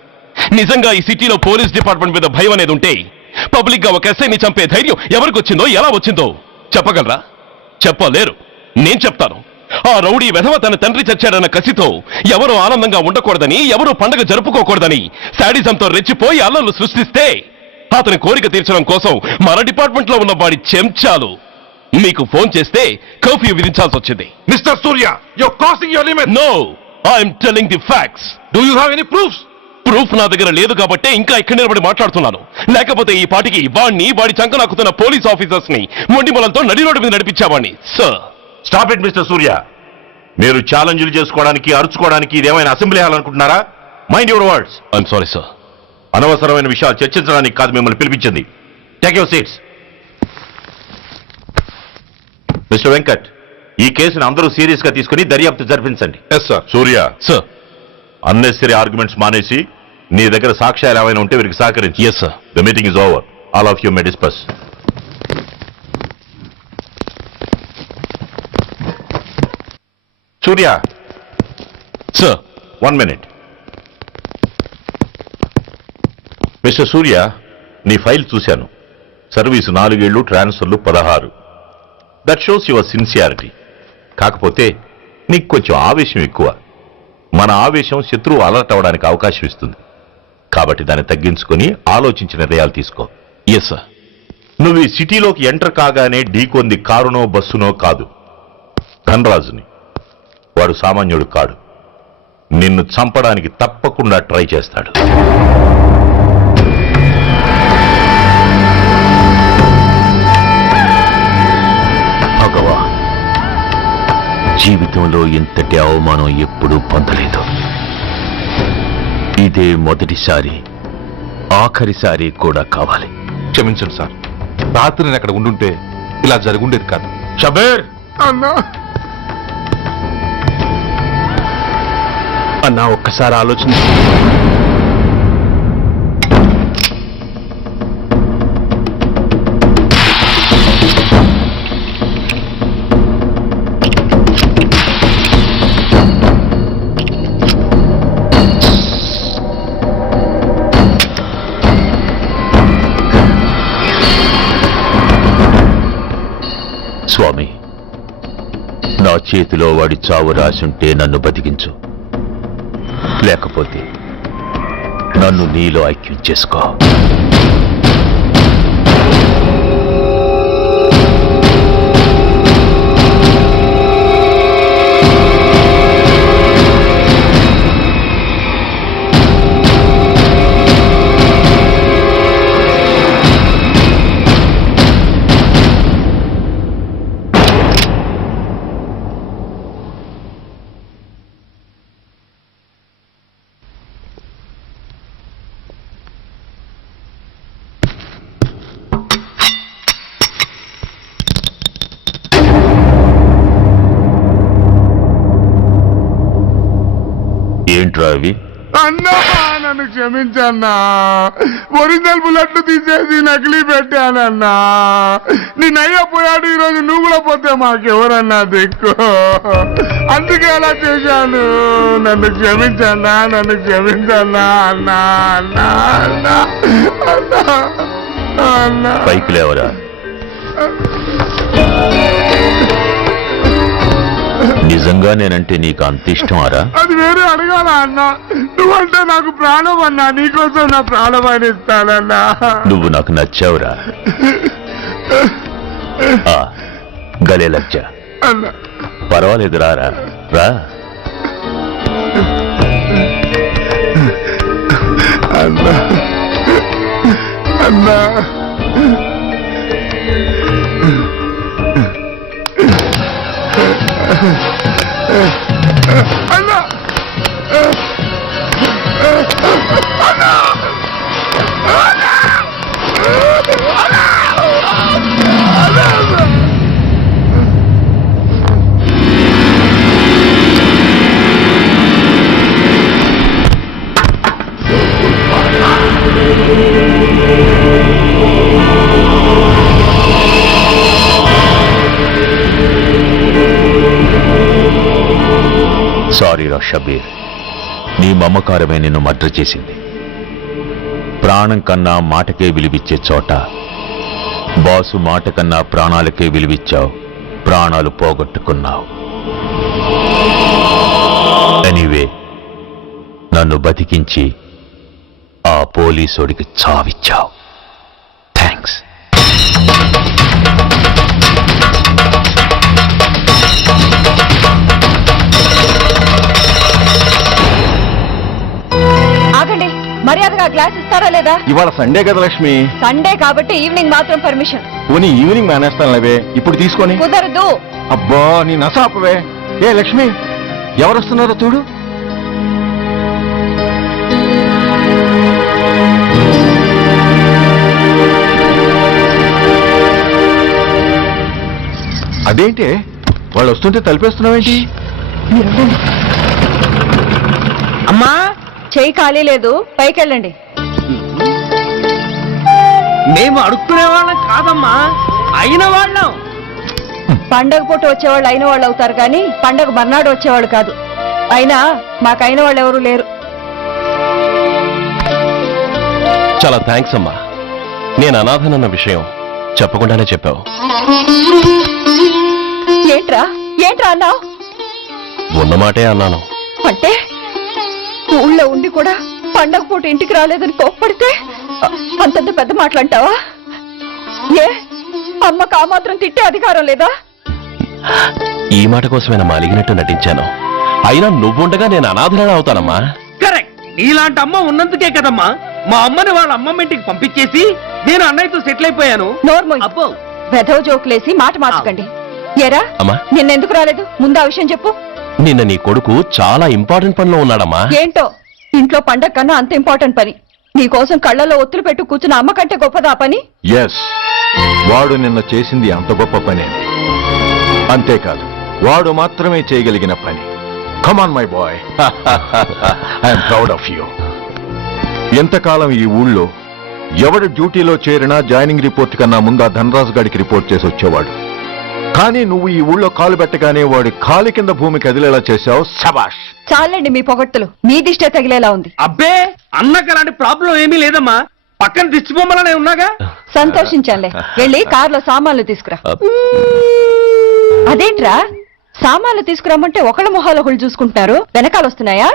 నిజంగా ఈ సిటీలో పోలీస్ డిపార్ట్మెంట్ మీద భయం అనేది ఉంటే పబ్లిక్ గా ఒక ఎస్ఐని చంపే ధైర్యం ఎవరికి వచ్చిందో, ఎలా వచ్చిందో చెప్పగలరా? చెప్పలేరు. నేను చెప్తాను. ఆ రౌడీ వెధవ తన తండ్రి చచ్చాడన్న కసితో ఎవరూ ఆనందంగా ఉండకూడదని, ఎవరూ పండగ జరుపుకోకూడదని శాడిజంతో రెచ్చిపోయి అల్లర్లు సృష్టిస్తే అతని కోరిక తీర్చడం కోసం మన డిపార్ట్మెంట్ లో ఉన్న వాడి చెంచాలు మీకు ఫోన్ చేస్తే కర్ఫ్యూ విధించాల్సి వచ్చింది. Mister Surya, you're crossing your limit. No, I'm telling the facts. Do you have any proofs? Proof నా దగ్గర లేదు కాబట్టే ఇంకా ఇక్కడ నిలబడి మాట్లాడుతున్నాను. లేకపోతే ఈ పాటికి వాడి చంకనాకుతున్న పోలీస్ ఆఫీసర్స్ ని మొండి మొలంతో నడి రోడ్డు మీద నడిపించావాణ్ణి. Sir, stop it mister Surya. మీరు ఛాలెంజ్లు చేసుకోవడానికి, అరుచుకోవడానికి ఇదేమైనా అసెంబ్లీ హాల్ అనుకుంటున్నారా? Mind your words. I'm sorry sir. అనవసరమైన విషయాలు చర్చించడానికి కాదు మిమ్మల్ని పిలిపించింది. Take your seats. Mister Venkat, ఈ కేసును అందరూ సీరియస్ గా తీసుకుని దర్యాప్తు జరిపించండి. Yes sir. Surya, sir. Unnecessary arguments మానేసి నీ దగ్గర సాక్ష్యాలు ఏమైనా ఉంటే వీరికి సహకరించి. Yes sir. The meeting is over. All of you may discuss. Surya, sir. 1 minute. Mister సూర్య, నీ ఫైల్ చూశాను. సర్వీసు 4 ఏళ్లు, ట్రాన్స్ఫర్లు 16. That shows your sincerity. కాకపోతే నీకు కొంచెం ఆవేశం ఎక్కువ. మన ఆవేశం శత్రువు అలర్ట్ అవ్వడానికి అవకాశం ఇస్తుంది. కాబట్టి దాన్ని తగ్గించుకొని ఆలోచించి నిర్ణయాలు తీసుకో. Yes sir. నువ్వు ఈ సిటీలోకి ఎంటర్ కాగానే ఢీకొంది కారునో బస్సునో కాదు, ధనరాజుని. వాడు సామాన్యుడు కాడు. నిన్ను చంపడానికి తప్పకుండా ట్రై చేస్తాడు. భగవాన్, జీవితంలో ఇంతటి అవమానం ఎప్పుడూ పొందలేదు. ఇదే మొదటిసారి, ఆఖరిసారి కూడా కావాలి. క్షమించండి సార్. రాత్రి నేను అక్కడ ఉండుంటే ఇలా జరుగుండేది కాదు. షబీర్ అన్నా, అన్నా, ఒక్కసారి ఆలోచించు. స్వామి, నా చేతిలో వాడి చావు రాసుంటే నన్ను బతికించు, లేకపోతే నన్ను నీలో ఐక్యం చేసుకో. ఏంట్రా అవి? అన్నా, నన్ను క్షమించన్నా. ఒరిజినల్ బుల్లెట్లు తీసేసి నకిలీ పెట్టానన్నా. నేనయ్యా పోయాడు, ఈరోజు నువ్వు కూడా పోతే మాకెవరన్నా దిక్కు. అందుకే అలా చేశాను. నన్ను క్షమించన్నా, నన్ను క్షమించన్నా అన్నా అన్నా అన్నా అన్నా అన్నా. పైకి లేవరా. నిజంగా నేనంటే నీకు అంత ఇష్టమారా? అది వేరే అడగాల అన్నా. నువ్వంటే నాకు ప్రాణం అన్నా. నీకోసం నా ప్రాణం ఇస్తానన్నా. నువ్వు నాకు నచ్చావురా. గలే లజ్జ. అన్నా పర్వాలేదు, రారా రా. అన్నా అన్నా అన్నా సారీ రా షబీర్, నీ మమకారమే నిన్ను మర్డర్ చేసింది. ప్రాణం కన్నా మాటకే విలువిచ్చే చోట బాసు మాట కన్నా ప్రాణాలకే విలువిచ్చావు. ప్రాణాలు పోగొట్టుకున్నావు. ఎనీవే, నన్ను బతికించి ఆ పోలీసోడికి చావిచ్చావు. థ్యాంక్స్. ఆగండి, మర్యాదగా గ్లాస్ ఇస్తారా లేదా? ఇవాళ సండే కదా లక్ష్మి. సండే కాబట్టి ఈవినింగ్ మాత్రం పర్మిషన్. పోనీ ఈవినింగ్ మానేస్తాను లేవే, ఇప్పుడు తీసుకొని. కుదరదు. అబ్బా నీ నసాపవే. ఏ లక్ష్మి, ఎవరొస్తున్నారో చూడు. అదేంటి వాళ్ళు వస్తుంటే తలిపేస్తున్నావేంటి? అమ్మా, చెయ్యి ఖాళీ లేదు, పైకెళ్ళండి. మేము అడుక్కునే వాళ్ళం కాదమ్మా, అయిన వాళ్ళం. పండగ పూట వచ్చేవాళ్ళు అయిన వాళ్ళు అవుతారు కానీ పండగ మర్నాడు వచ్చేవాళ్ళు కాదు. అయినా మాకైన వాళ్ళు ఎవరు లేరు. చాలా థ్యాంక్స్ అమ్మా. నేను అనాథనన్న విషయం చెప్పకుండానే చెప్పావు. ఏంట్రా ఏంట్రా అన్నావు? ఉన్నమాటే అన్నాను. అంటే ఊళ్ళో ఉండి కూడా పండగ పూట ఇంటికి రాలేదని కోప్పడితే అంతంత పెద్ద మాటలంటావా? ఏ అమ్మకు ఆ మాత్రం తిట్టే అధికారం లేదా? ఈ మాట కోసమేనా అలిగినట్టు నటించాను. అయినా నువ్వుండగా నేను అనాథన అవుతానమ్మా. కరెక్ట్. నీలాంటి అమ్మ ఉన్నందుకే కదమ్మా మా అమ్మని వాళ్ళ అమ్మమ్మ ఇంటికి పంపించేసి నేను అన్నయ్యతో సెటిల్ అయిపోయాను. నోర్మోయ్, అబ్బో, వెధవ జోకులేసి మాట మార్చకండి. ఏరా అమ్మా, నిన్నెందుకు రాలేదు? ముందు ఆ విషయం చెప్పు. నిన్న నీ కొడుకు చాలా ఇంపార్టెంట్ పనిలో ఉన్నాడమ్మా. ఏంటో ఇంట్లో పండగ కన్నా అంత ఇంపార్టెంట్ పని. నీకోసం కళ్ళలో ఒత్తులు పెట్టు కూర్చున్న అమ్మ కంటే గొప్పదా పని? ఎస్, వాడు నిన్న చేసింది అంత గొప్ప పనే. అంతేకాదు, వాడు మాత్రమే చేయగలిగిన పని. Come on my boy, I'm proud of you. ఎంతకాలం ఈ ఊళ్ళో ఎవడు డ్యూటీలో చేరినా జాయినింగ్ రిపోర్ట్ కన్నా ముందు ఆ ధనరాజు గారికి రిపోర్ట్ చేసి వచ్చేవాడు. కానీ నువ్వు ఈ ఊళ్ళో కాలు పెట్టగానే వాడి కాలి కింద భూమి కదిలేలా చేశావు. శబాష్. చాలండి మీ పొగట్టులు, మీ దిష్టే తగిలేలా ఉంది. అబ్బే అన్నకు అలాంటి ప్రాబ్లం ఏమీ లేదమ్మా. పక్కన దిష్టి బొమ్మలనే ఉన్నాగా. సంతోషించాలే. వెళ్ళి కారులో సామాన్లు తీసుకురా. అదేంట్రా, సామాన్లు తీసుకురమ్మంటే ఒకళ్ళ మొహాలు ఒకళ్ళు చూసుకుంటున్నారు, వెనకాల వస్తున్నాయా?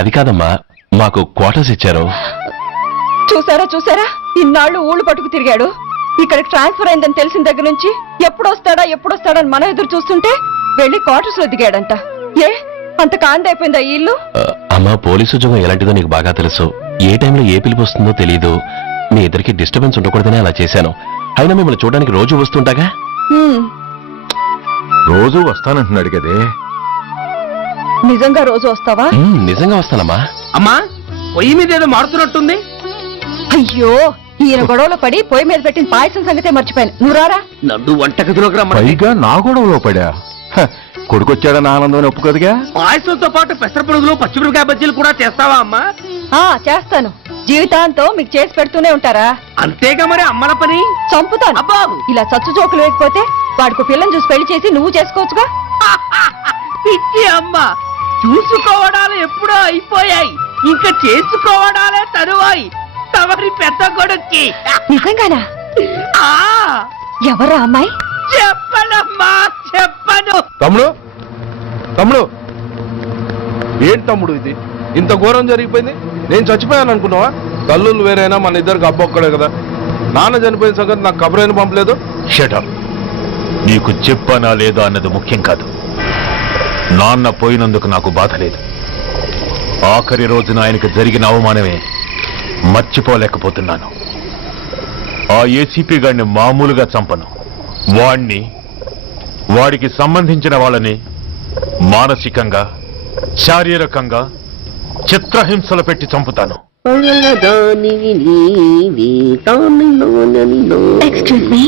అది కాదమ్మా, మాకు క్వార్టర్స్ ఇచ్చారు. చూసారా చూసారా, ఇన్నాళ్ళు ఊళ్ళు పట్టుకు తిరిగాడు. ఇక్కడికి ట్రాన్స్ఫర్ అయిందని తెలిసిన దగ్గర నుంచి ఎప్పుడొస్తాడా అని మనం ఎదురు చూస్తుంటే వెళ్ళి క్వార్టర్స్ లో దిగాడంట. ఏ అంత కాందైపోయిందా ఈ ఇల్లు? అమ్మా, పోలీసు ఉద్యోగం ఎలాంటిదో నీకు బాగా తెలుసు. ఏ టైంలో ఏ పిలుపు వస్తుందో తెలియదు. మీ ఇద్దరికి డిస్టర్బెన్స్ ఉండకూడదనే అలా చేశాను. అయినా మిమ్మల్ని చూడడానికి రోజు వస్తుంటాగా. రోజు వస్తానంటున్నాడు కదే. నిజంగా రోజు వస్తావా? నిజంగా వస్తానమ్మా. అమ్మా, పొయ్యి మీద ఏదో మారుతున్నట్టుంది. అయ్యో, ఈయన గొడవలో పడి పొయ్యి మీద పెట్టిన పాయసం సంగతే మర్చిపోయాను. నువ్వు రారా. నన్ను వంటగదిలోకి రమ్మని. పైగా నా గొడవలో పడా. కొడుకొచ్చాడన్న ఆనందం ఒప్పుకోదుగా. పాయసంతో పాటు పెసర పురుగులు పచ్చిమిరపకాయ బజ్జీలు కూడా చేస్తావా అమ్మా? చేస్తాను. జీవితాంతం మీకు చేసి పెడుతూనే ఉంటారా? అంతేగా మరి అమ్మల పని. చంపుతాను. అబ్బా ఇలా చచ్చు జోకులు వేయకపోతే వాడికి పిల్లని చూసి పెళ్లి చేసి నువ్వు చేసుకోవచ్చుగా. పిచ్చి అమ్మ, చూసుకోవడాలు ఎప్పుడో అయిపోయాయి, ఇంకా చేసుకోవడాలే తరువాయి తమరి పెద్ద కొడుక్కి. నిజంగానా? ఆ ఎవరా అమ్మాయి? చెప్పనమ్మా, చెప్పను. తమ్ముడు ఏంటి తమ్ముడు ఇది? ఇంత ఘోరం జరిగిపోయింది. నేను చచ్చిపోయాను అనుకున్నావా? తల్లులు వేరైనా మన ఇద్దరికి అబ్బొక్కడే కదా. నాన్న చనిపోయిన సంగతి నాకు కబురైన పంపలేదు. షటప్. నీకు చెప్పనా లేదా అన్నది ముఖ్యం కాదు. నాన్న పోయినందుకు నాకు బాధ లేదు. ఆఖరి రోజున ఆయనకు జరిగిన అవమానమే మర్చిపోలేకపోతున్నాను. ఆ ఏసీపీ గారిని మామూలుగా చంపను. వాడికి సంబంధించిన వాళ్ళని మానసికంగా, శారీరకంగా చిత్రహింసలు పెట్టి చంపుతాను. Excuse me.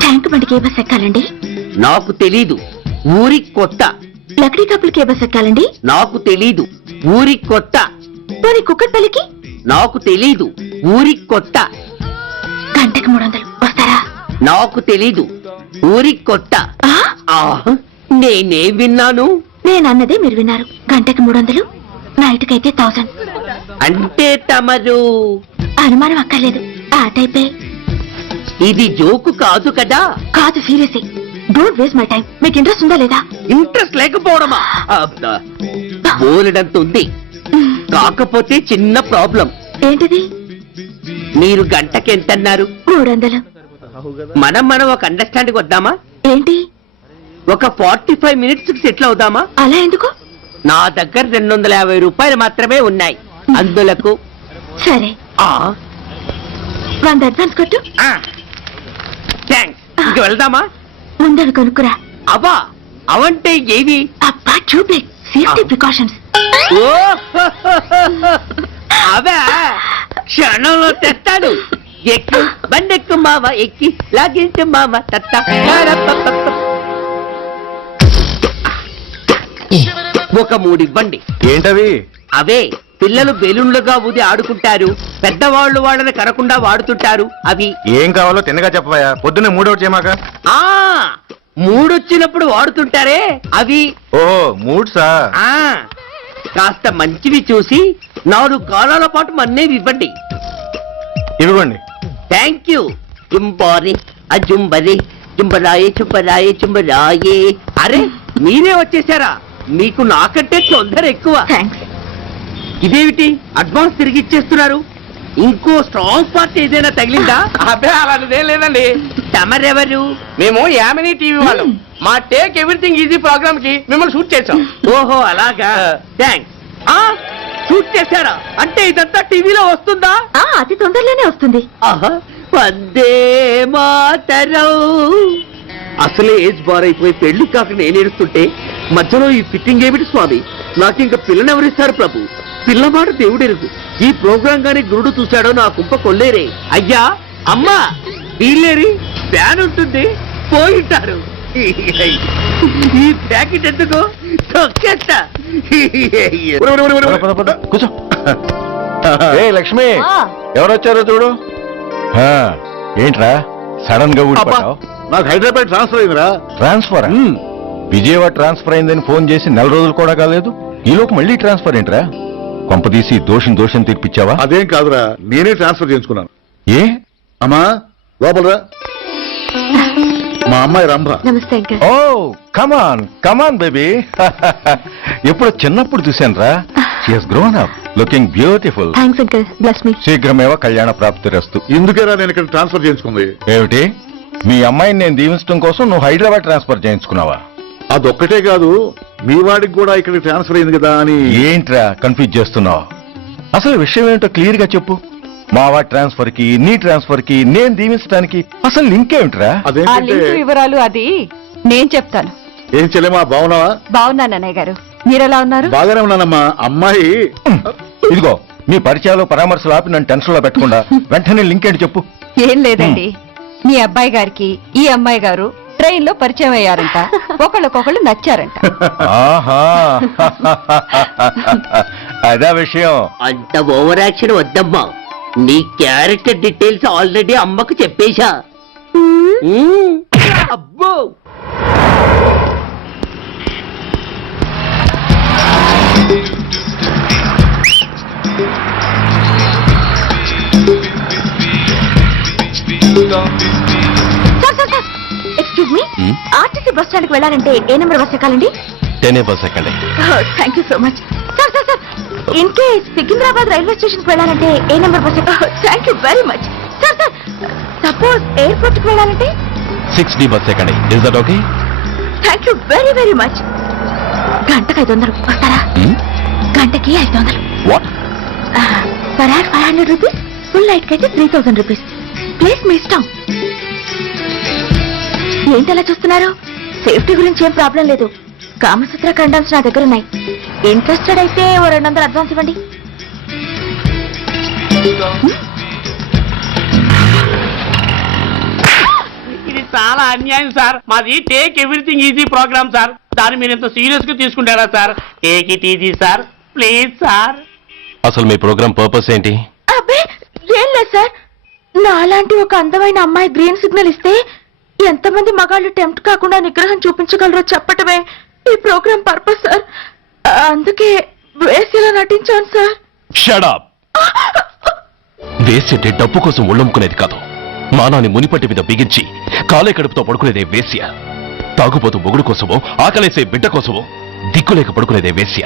ట్యాంక్ బండికి ఏ బస్ ఎక్కాలండి? నాకు తెలీదు, ఊరి కొత్త. లక్డీ కప్పులకి ఏ బస్ ఎక్కాలండి? నాకు తెలీదు, ఊరి కొత్త. పోనీ కుక్కట్పల్లికి? నాకు తెలీదు, ఊరి కొత్త. గంటకి 300 వస్తారా? నాకు తెలీదు, ఊరి కొత్త. నేనే విన్నాను. నేనన్నదే మీరు విన్నారు. గంటకి 300, నైట్కైతే 1000. అంటే తమరు అనుమానం అక్కర్లేదు, ఆ టైపే. ఇది జోకు కాదు కదా? కాదు, serious. Don't waste my time. మీకు ఇంట్రెస్ట్ ఉందా లేదా? ఇంట్రెస్ట్ లేకపోవడమా? బోలెడంత ఉంది, కాకపోతే చిన్న ప్రాబ్లం. ఏంటిది? మీరు గంటకి ఎంతన్నారు? 300. మనం ఒక అండర్స్టాండింగ్ వద్దామా? ఏంటి? ఒక 45 మినిట్స్ కి సెటిల్ అవుదామా? అలా ఎందుకు? నా దగ్గర 250 రూపాయలు మాత్రమే ఉన్నాయి. అందులకు సరే, 100 అడ్వాన్స్ కొట్టు. థ్యాంక్స్. ఇంక వెళ్దామా? ముందడు కొనుక్కురా. అవా అవంటే ఏవి? అబ్బా, ట్యూబ్లైట్, సేఫ్టీ ప్రికాషన్స్. ఓ అవా, క్షణంలో తెస్తాను. ఎక్కి బండెక్కు మామ, ఎక్కి లాగించు మామ. తత్త ఒక 3 ఇవ్వండి. ఏంటవి? అవే పిల్లలు బెలూన్లుగా ఊది ఆడుకుంటారు, పెద్దవాళ్ళు వాళ్ళని కరకుండా వాడుతుంటారు. అవి ఏం కావాలో తిన్నగా చెప్పవయ్యా. పొద్దున్నే 3 చేయమాక. ఆ 3 వచ్చినప్పుడు వాడుతుంటారే అవి. ఓహో, 3 సా? కాస్త మంచివి చూసి 4 కాలాల పాటు మన్నేవి ఇవ్వండి. ఇవ్వండి. Thank you. జుంబారి అజుంబరి, జుంబరాయే చుంబరాయే చుంబరాయే. అరే, మీరే వచ్చేసారా? మీకు నాకంటే తొందర ఎక్కువ. థ్యాంక్స్. ఇదేమిటి అడ్వాన్స్ తిరిగి ఇచ్చేస్తున్నారు? ఇంకో స్ట్రాంగ్ పార్టీ ఏదైనా తగిలిందా? అబ్బే, అలాంటిదేం లేదండి. తమరెవరు? మేము యామినీ టీవీ వాళ్ళం. మా టేక్ ఎవ్రీథింగ్ ఈజీ ప్రోగ్రామ్ కి మిమ్మల్ని షూట్ చేసాం. ఓహో, అలాగా. థ్యాంక్స్. షూట్ చేశారా? అంటే ఇదంతా టీవీలో వస్తుందా? అతి తొందరలోనే వస్తుంది. వందే మాతరం. అసలే ఏజ్ బార్ అయిపోయి పెళ్లి కాక నేను ఏడుస్తుంటే మధ్యలో ఈ ఫిట్టింగ్ ఏమిటి స్వామి? నాకింక పిల్లనెవరిస్తారు ప్రభు? పిల్లమాట దేవుడెరుగు. ఈ ప్రోగ్రాం గాని గురుడు చూశాడో నా కుంప కొల్లేరే. అయ్యా, అమ్మా, వీళ్ళేరి ఫ్యాన్ ఉంటుంది, పోయింటారు. ఈ ప్యాకెట్ ఎందుకు తొక్కేస్తా. కూర్చో. ఏ లక్ష్మి, ఎవరొచ్చారో చూడు. ఏంట్రా సడన్ గా ఊడిపడ్డావు? నాకు హైదరాబాద్ ట్రాన్స్ఫర్ అయిందిరా. ట్రాన్స్ఫర్? విజయవాడ ట్రాన్స్ఫర్ అయిందని ఫోన్ చేసి 4 రోజులు కూడా కాలేదు. ఈలోపు మళ్ళీ ట్రాన్స్ఫర్ ఏంట్రా? కొంపదీసి దోషం తీర్పిచ్చావా? అదేం కాదురా, నేనే ట్రాన్స్ఫర్ చేయించుకున్నాను. ఏ? అమ్మా, లోపలరా. మా అమ్మాయి రంభ. నమస్తే అంకల్. ఓ, కమాన్ బేబీ. ఎప్పుడో చిన్నప్పుడు చూశానురా. She has grown up, looking beautiful. Thanks uncle, bless me. శీఘ్రమేవ కళ్యాణ ప్రాప్తిరస్తు. ఇందుకేరా నేను ఇక్కడ ట్రాన్స్ఫర్ చేయించుకుంది. ఏమిటి? మీ అమ్మాయిని నేను దీవించడం కోసం నువ్వు హైదరాబాద్ ట్రాన్స్ఫర్ చేయించుకున్నావా? అదొక్కటే కాదు, మీ వాడికి కూడా ఇక్కడ ట్రాన్స్ఫర్ అయింది కదా అని. ఏంట్రా కన్ఫ్యూజ్ చేస్తున్నావు? అసలు విషయం ఏంటో క్లియర్ గా చెప్పు. మా వాడి ట్రాన్స్ఫర్ కి నీ ట్రాన్స్ఫర్ కి నేను దీవించడానికి అసలు లింక్ ఏమిట్రా? అదేంటంటే వివరాలు అది నేను చెప్తాను. ఏం చెల్లెమా, బాగున్నావా? బాగున్నాను అన్నయ్య గారు. మీరెలా ఉన్నారు? బాగానే ఉన్నానమ్మా. అమ్మాయి ఇదిగో మీ పరిచయాలు పరామర్శలు ఆపి నన్ను టెన్షన్ లో పెట్టకుండా వెంటనే లింక్ ఏంటి చెప్పు. ఏం లేదండి, మీ అబ్బాయి గారికి ఈ అమ్మాయి గారు ట్రైన్ లో పరిచయం అయ్యారంట, ఒకళ్ళకొకళ్ళు నచ్చారంట. ఆహా అదా విషయం. అంత ఓవర్ యాక్షన్ వద్దమ్మా. నీ క్యారెక్టర్ డీటెయిల్స్ ఆల్రెడీ అమ్మకు చెప్పేశా. అబ్బో excuse me, RTC bus stand కి వెళ్ళాలంటే ఏ నెంబర్ బస్ ఎక్కాలండి? 10 బస్ ఎక్కండి. Thank you so much. Sir sir sir, in case Secunderabad railway station కి వెళ్ళాలంటే ఏ నెంబర్ బస్ ఎక్కాలి? Thank you very much. Sir sir, suppose airport కి వెళ్ళాలంటే 6D బస్ ఎక్కండి. Is that okay? Thank you very very much. గంటకి 500 వస్తారా? గంటకి 500. What? Per hour 500 rupees, full night కి అయితే 3000 రూపీస్. ప్లీజ్ మీ ఇష్టం. ఏంటలా చూస్తున్నారు? సేఫ్టీ గురించి ఏం ప్రాబ్లం లేదు. కామసూత్ర కండమ్స్ నా దగ్గర ఉన్నాయి. ఇంట్రెస్టెడ్ అయితే ఓ 200 అడ్వాన్స్ ఇవ్వండి. ఇది చాలా అన్యాయం సార్. మాది take everything easy program sir. దాన్ని మీరు ఎంత సీరియస్ గా తీసుకుంటారా sir? Take it easy sir, please sir. అసలు మీ ప్రోగ్రామ్ పర్పస్ ఏంటి? అబ్బే ఏం లేదు సార్, నాలాంటి ఒక అందమైన అమ్మాయి గ్రీన్ సిగ్నల్ ఇస్తే ఎంతమంది మగాళ్ళు టెంప్ట్ కాకుండా నిగ్రహం చూపించగలరో చెప్పటమే ఈ ప్రోగ్రామ్ పర్పస్ సార్. అందుకే వేసేలా నటించాను సార్. Shut up. వేసేటే డబ్బు కోసం ఒళ్ళొమ్ముకునేది కాదు. మానాన్ని మునిపట్టి మీద బిగించి కాలే కడుపుతో పడుకునేదే వేశ్య. తాగుబోతు మొగుడు కోసమో ఆకలేసే బిడ్డ కోసమో దిక్కులేక పడుకునేదే వేశ్య.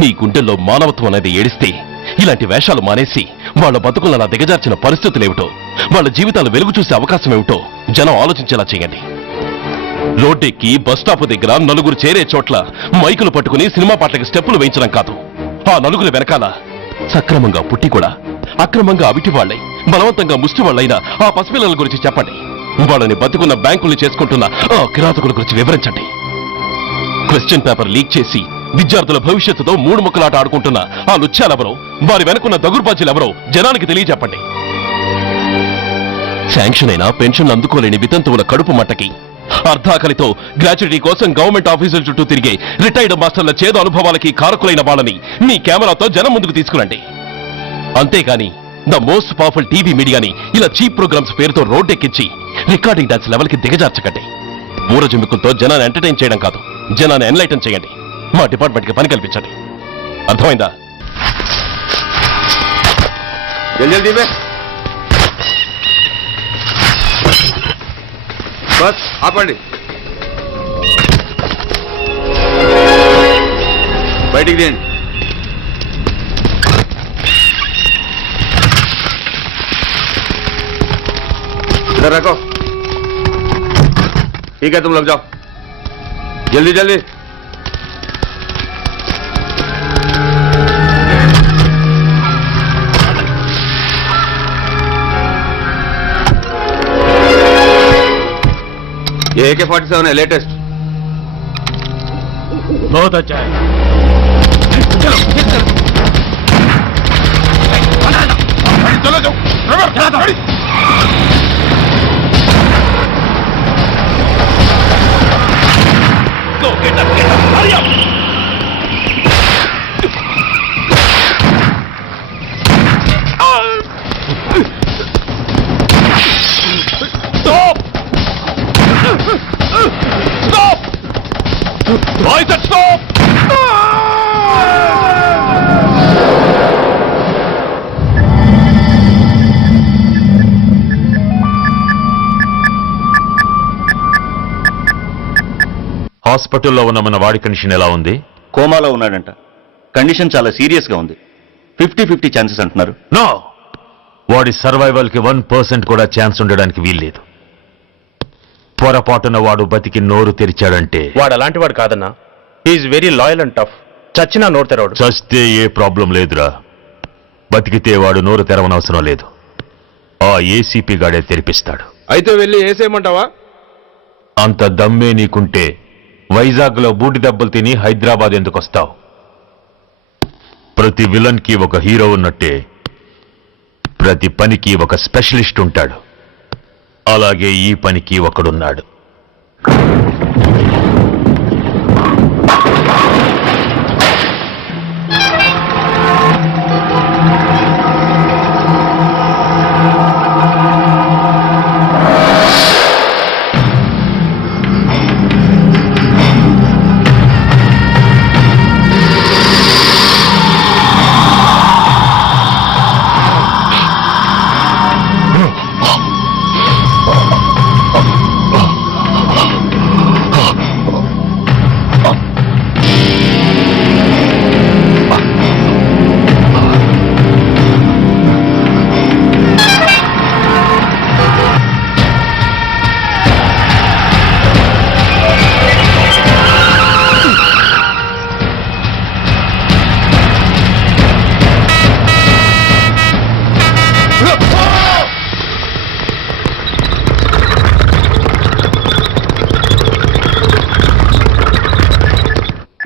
మీ గుండెల్లో మానవత్వం అనేది ఏడిస్తే ఇలాంటి వేషాలు మానేసి వాళ్ళ బతుకులను అలా దిగజార్చిన పరిస్థితులేమిటో, వాళ్ళ జీవితాలు వెలుగు చూసే అవకాశం ఏమిటో జనం ఆలోచించేలా చేయండి. రోడ్డెక్కి బస్టాప్ దగ్గర నలుగురు చేరే చోట్ల మైకులు పట్టుకుని సినిమా పాటలకి స్టెప్పులు వేయించడం కాదు. ఆ నలుగురు వెనకాల సక్రమంగా పుట్టి కూడా అక్రమంగా అవిటి వాళ్ళై బలవంతంగా ముష్టి వాళ్ళైనా ఆ పసిపిల్లల గురించి చెప్పండి. వాళ్ళని బతుకున్న బ్యాంకుల్ని చేసుకుంటున్న ఆ కిరాతకుల గురించి వివరించండి. క్వశ్చన్ పేపర్ లీక్ చేసి విద్యార్థుల భవిష్యత్తుతో మూడు ముక్కలాట ఆడుకుంటున్న ఆ లుచ్చాలెవరో, వారి వెనుకున్న దగుర్బాజీలెవరో జనానికి తెలియజెప్పండి. శాంక్షన్ అయినా పెన్షన్లు అందుకోలేని వితంతువుల కడుపు మట్టకి, అర్ధాకలితో గ్రాట్యుటీ కోసం గవర్నమెంట్ ఆఫీసుల చుట్టూ తిరిగే రిటైర్డ్ మాస్టర్ల చేదు అనుభవాలకి కారకులైన వాళ్ళని మీ కెమెరాతో జనం ముందుకు తీసుకురండి. అంతేగాని ద మోస్ట్ పవర్ఫుల్ టీవీ మీడియాని ఇలా చీప్ ప్రోగ్రామ్స్ పేరుతో రోడ్డెక్కించి రికార్డింగ్ డాన్స్ లెవెల్కి దిగజార్చకండి. ఊరజుమ్మికులతో జనాన్ని ఎంటర్టైన్ చేయడం కాదు, జనాన్ని ఎన్లైటన్ చేయండి. మా డిపార్ట్మెంట్ కి పని కల్పించండి. అర్థమైందా? బస్ ఆపండి. బయటికి తీయండి. इधर रखो. ठीक है, तुम लोग जाओ जल्दी जल्दी. ये AK-47 है, लेटेस्ट. बहुत अच्छा है. चलो जाओ. Go, get up, hurry up! Stop! Stop! I said stop! హాస్పిటల్లో ఉన్న మన వాడి కండిషన్ ఎలా ఉంది? కోమాలో ఉన్నాడంట. కండిషన్ చాలా సీరియస్ గా ఉంది. 50-50 ఛాన్సెస్ అంటున్నారు. నో, వాడి సర్వైవల్ కి 1% కూడా ఛాన్స్ ఉండడానికి వీల్లేదు. పొరపాటున వాడు బతికి నోరు తెరిచాడంటే వాడు అలాంటి వాడు కాదన్నా. He is very loyal and tough. చచ్చినా నోరు తెరవడు. చస్తే ఏ ప్రాబ్లం లేదురా. బతికితే వాడు నోరు తెరవనవసరం లేదు. ఆ ఏసీపీ గాడే తెరిపిస్తాడు. అయితే వెళ్ళి వేసేయమంటావా? అంత దమ్మే నీకుంటే వైజాగ్లో బూటి దెబ్బలు తిని హైదరాబాద్ ఎందుకు వస్తావు? ప్రతి విలన్ కి ఒక హీరో ఉన్నట్టే ప్రతి పనికి ఒక స్పెషలిస్ట్ ఉంటాడు. అలాగే ఈ పనికి ఒకడున్నాడు.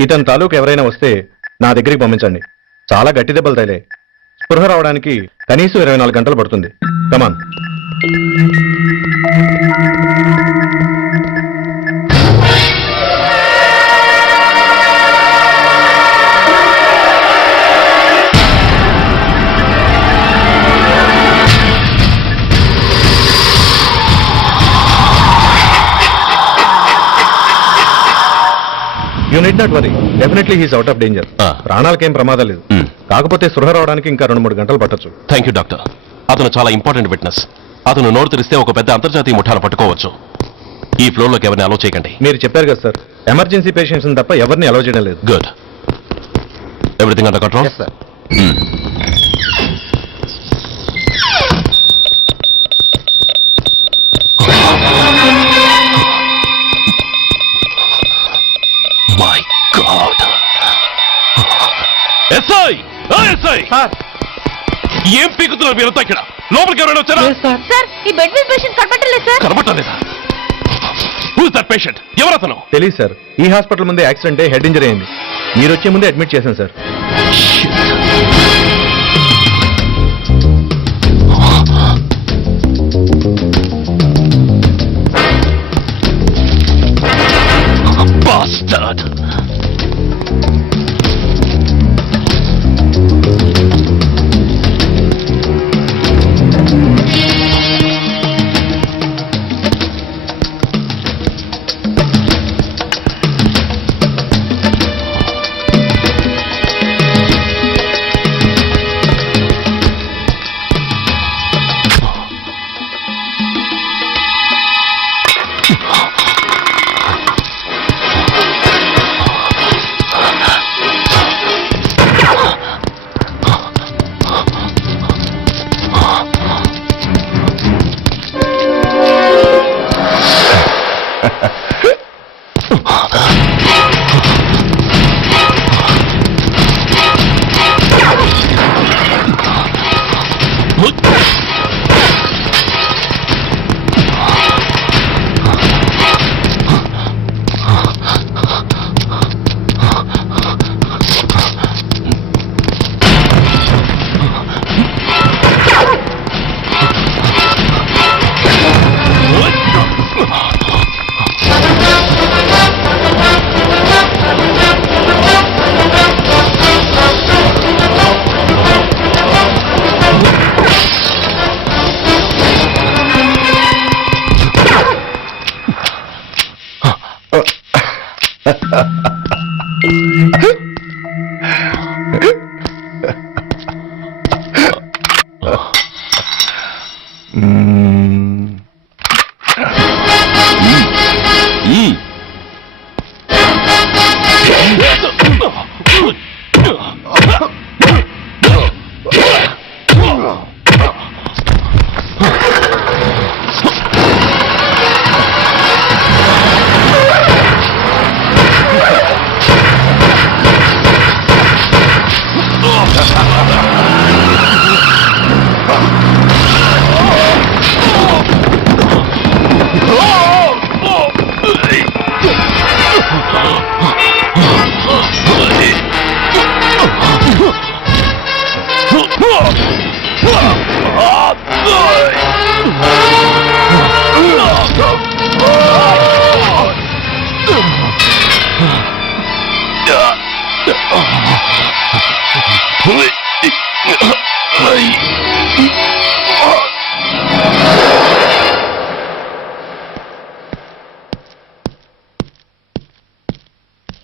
ఇతని తాలూకు ఎవరైనా వస్తే నా దగ్గరికి పంపించండి. చాలా గట్టి దెబ్బలు తగిలాయి. స్పృహ రావడానికి కనీసం 24 గంటలు పడుతుంది. Come on. You need not worry, definitely he's out of danger. ప్రాణాలకేం ప్రమాదం లేదు. కాకపోతే స్పృహ రావడానికి ఇంకా 2-3 గంటలు పట్టొచ్చు. Thank you doctor. అతను చాలా ఇంపార్టెంట్ విట్నెస్. అతను నోరు తెరిస్తే ఒక పెద్ద అంతర్జాతీయ ముఠాను పట్టుకోవచ్చు. ఈ ఫ్లోర్లోకి ఎవరిని అలో చేయకండి. మీరు చెప్పారు కదా సార్, ఎమర్జెన్సీ పేషెంట్స్ తప్ప ఎవరిని అలో చేయడం లేదు. Good. Everything under control? Sir. My God. SI! SI! ఏం పీకుతున్నారు మీరంతా ఇక్కడ? లోపలికి ఎవరైనా వచ్చారా? సార్, ఈ బెడ్ మీద పేషెంట్ కనబట్టలేదు సార్. కనబట్టలేదా? Who's that patient? ఎవరతను? తెలియదు సార్. ఈ హాస్పిటల్ ముందే యాక్సిడెంట్ హెడ్ ఇంజరీ అయింది. మీరు వచ్చే ముందే అడ్మిట్ చేశాను sir. Bastard!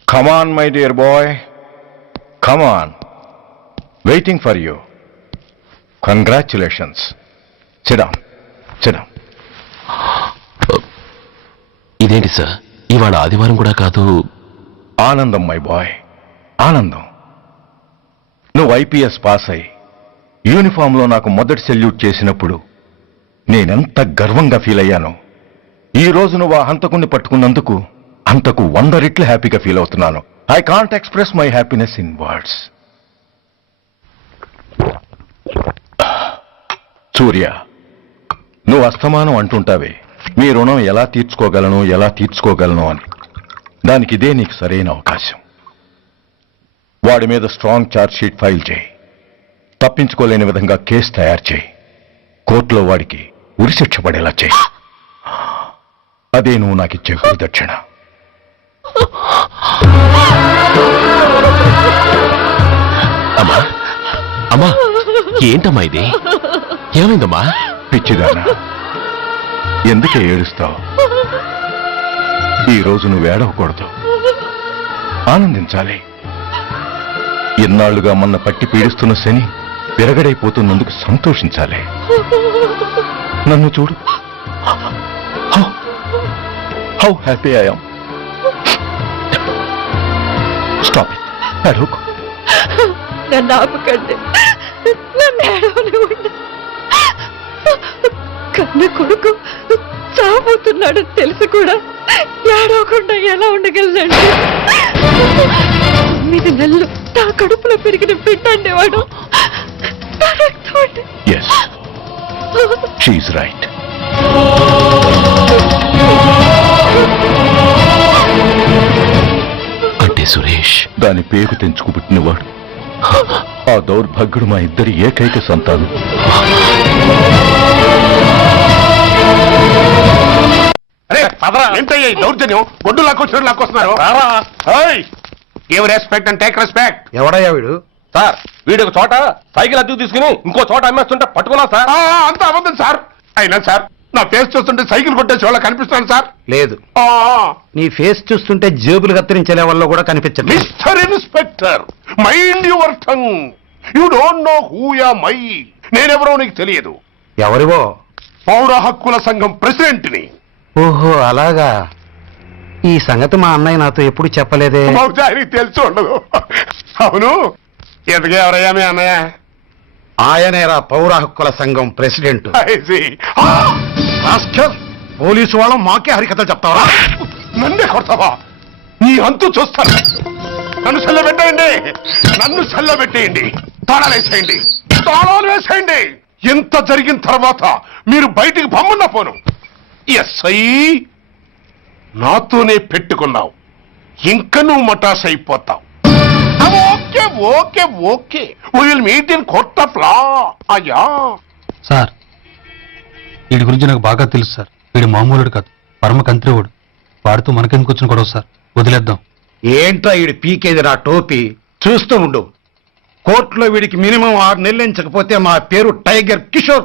Come on, my dear boy. Come on. Waiting for you. Congratulations. Sit down. Sit down. ఇదేంటి సార్, ఇవాళ ఆదివారం కూడా కాదు. ఆనందం మై బాయ్, ఆనందం. నువ్వు ఐపీఎస్ పాస్ అయి యూనిఫామ్లో నాకు మొదటి సెల్యూట్ చేసినప్పుడు నేనెంత గర్వంగా ఫీల్ అయ్యానో, ఈ రోజు నువ్వు ఆ హంతకుణ్ణి పట్టుకున్నందుకు అంతకు 100 రెట్లు హ్యాపీగా ఫీల్ అవుతున్నాను. I can't express my happiness in words. Surya, నువ్వు అస్తమానం అంటుంటావే మీ రుణం ఎలా తీర్చుకోగలను అని. దానికి ఇదే నీకు సరైన అవకాశం. వాడి మీద స్ట్రాంగ్ ఛార్జ్ షీట్ ఫైల్ చేయి. తప్పించుకోలేని విధంగా కేసు తయారు చేయి. కోర్టులో వాడికి ఉరిశిక్ష పడేలా చేయి. అదే నువ్వు నాకు ఇచ్చే గురుదక్షిణ. అమ్మా అమ్మా, ఏంటమ్మా ఇది? ఏమైందమ్మా? పిచ్చిదానా, ఎందుకే ఏడుస్తావు? ఈ రోజు నువ్వు ఏడవకూడదు, ఆనందించాలి. ఎన్నాళ్లుగా మొన్న పట్టి పీడిస్తున్న శని విరగడైపోతున్నందుకు సంతోషించాలి. నన్ను చూడు, how happy I am. Stop it, అడోకు. నన్ను ఆపకండి, నన్ను ఏడవనివ్వండి. కన్న కొడుకు చావబోతున్నాడు తెలిసి కూడా ఏడవకుండా ఎలా ఉండగలనండి? 9 నెలలు నా కడుపులో పెరిగిన బిడ్డ అండేవాడు. Yes, she's right. అంటే సురేష్ దాని పేరు తెంచుకు పుట్టినవాడు. ఆ దౌర్భాగ్యుడు మా ఇద్దరి ఏకైక సంతానం. ఏంటయ్యా ఈ దౌర్జన్యం? బొడ్డు లాక్కొస్తున్నారు. Give respect and take respect. ఎవడయ్యా వీడు? సార్, వీడు ఒక చోట సైకిల్ అద్దెకు తీసుకుని ఇంకో చోట అమ్మేస్తుంటే పట్టుకున్నా సార్. అంత అబద్ధం సార్. అయినా సార్, నా ఫేస్ చూస్తుంటే సైకిల్ కొట్టేసి వాళ్ళ కనిపిస్తాను సార్. లేదు, నీ ఫేస్ చూస్తుంటే జేబులు కత్తిరించే లెవెల్లో కూడా కనిపించదు. Mister inspector, mind your tongue. You don't know who am I. నేనెవరో నీకు తెలియదు. ఎవరివో? పౌర హక్కుల సంఘం ప్రెసిడెంట్ ని. ఓహో, అలాగా. ఈ సంగతి మా అన్నయ్య నాతో ఎప్పుడు చెప్పలేదే. బహుశా ఆయనకి తెలిసి ఉండదు. అవును, ఎదుగే ఎవరయ్యా మీ అన్నయ్య? ఆయనేరా పౌర హక్కుల సంఘం ప్రెసిడెంట్. I see. పోలీసు వాళ్ళం మాకే హరికథలు చెప్తావా? నన్నే కొడతావా? నీ అంతు చూస్తాను. నన్ను సెల్లబెట్టేయండి. తాళాలు వేసేయండి. ఎంత జరిగిన తర్వాత మీరు బయటికి పంపన్నా పోను. ఎస్ఐ, నాతోనే పెట్టుకున్నావు, ఇంకా నువ్వు మటాస్ అయిపోతావు. Okay okay okay, will meet in court of law. అయ్యా సార్, వీడి గురించి నాకు బాగా తెలుసు సార్. వీడు మామూలుడు కాదు, పరమ కంత్రివుడు. వాడితో మనకెందుకు వచ్చిన గొడవ సార్? వదిలేద్దాం. ఏంట్రా వీడి పీకేది నా టోపీ? చూస్తూ ఉండు. కోర్టులో వీడికి మినిమం 6 నెలలు ఎంచకపోతే మా పేరు టైగర్ కిషోర్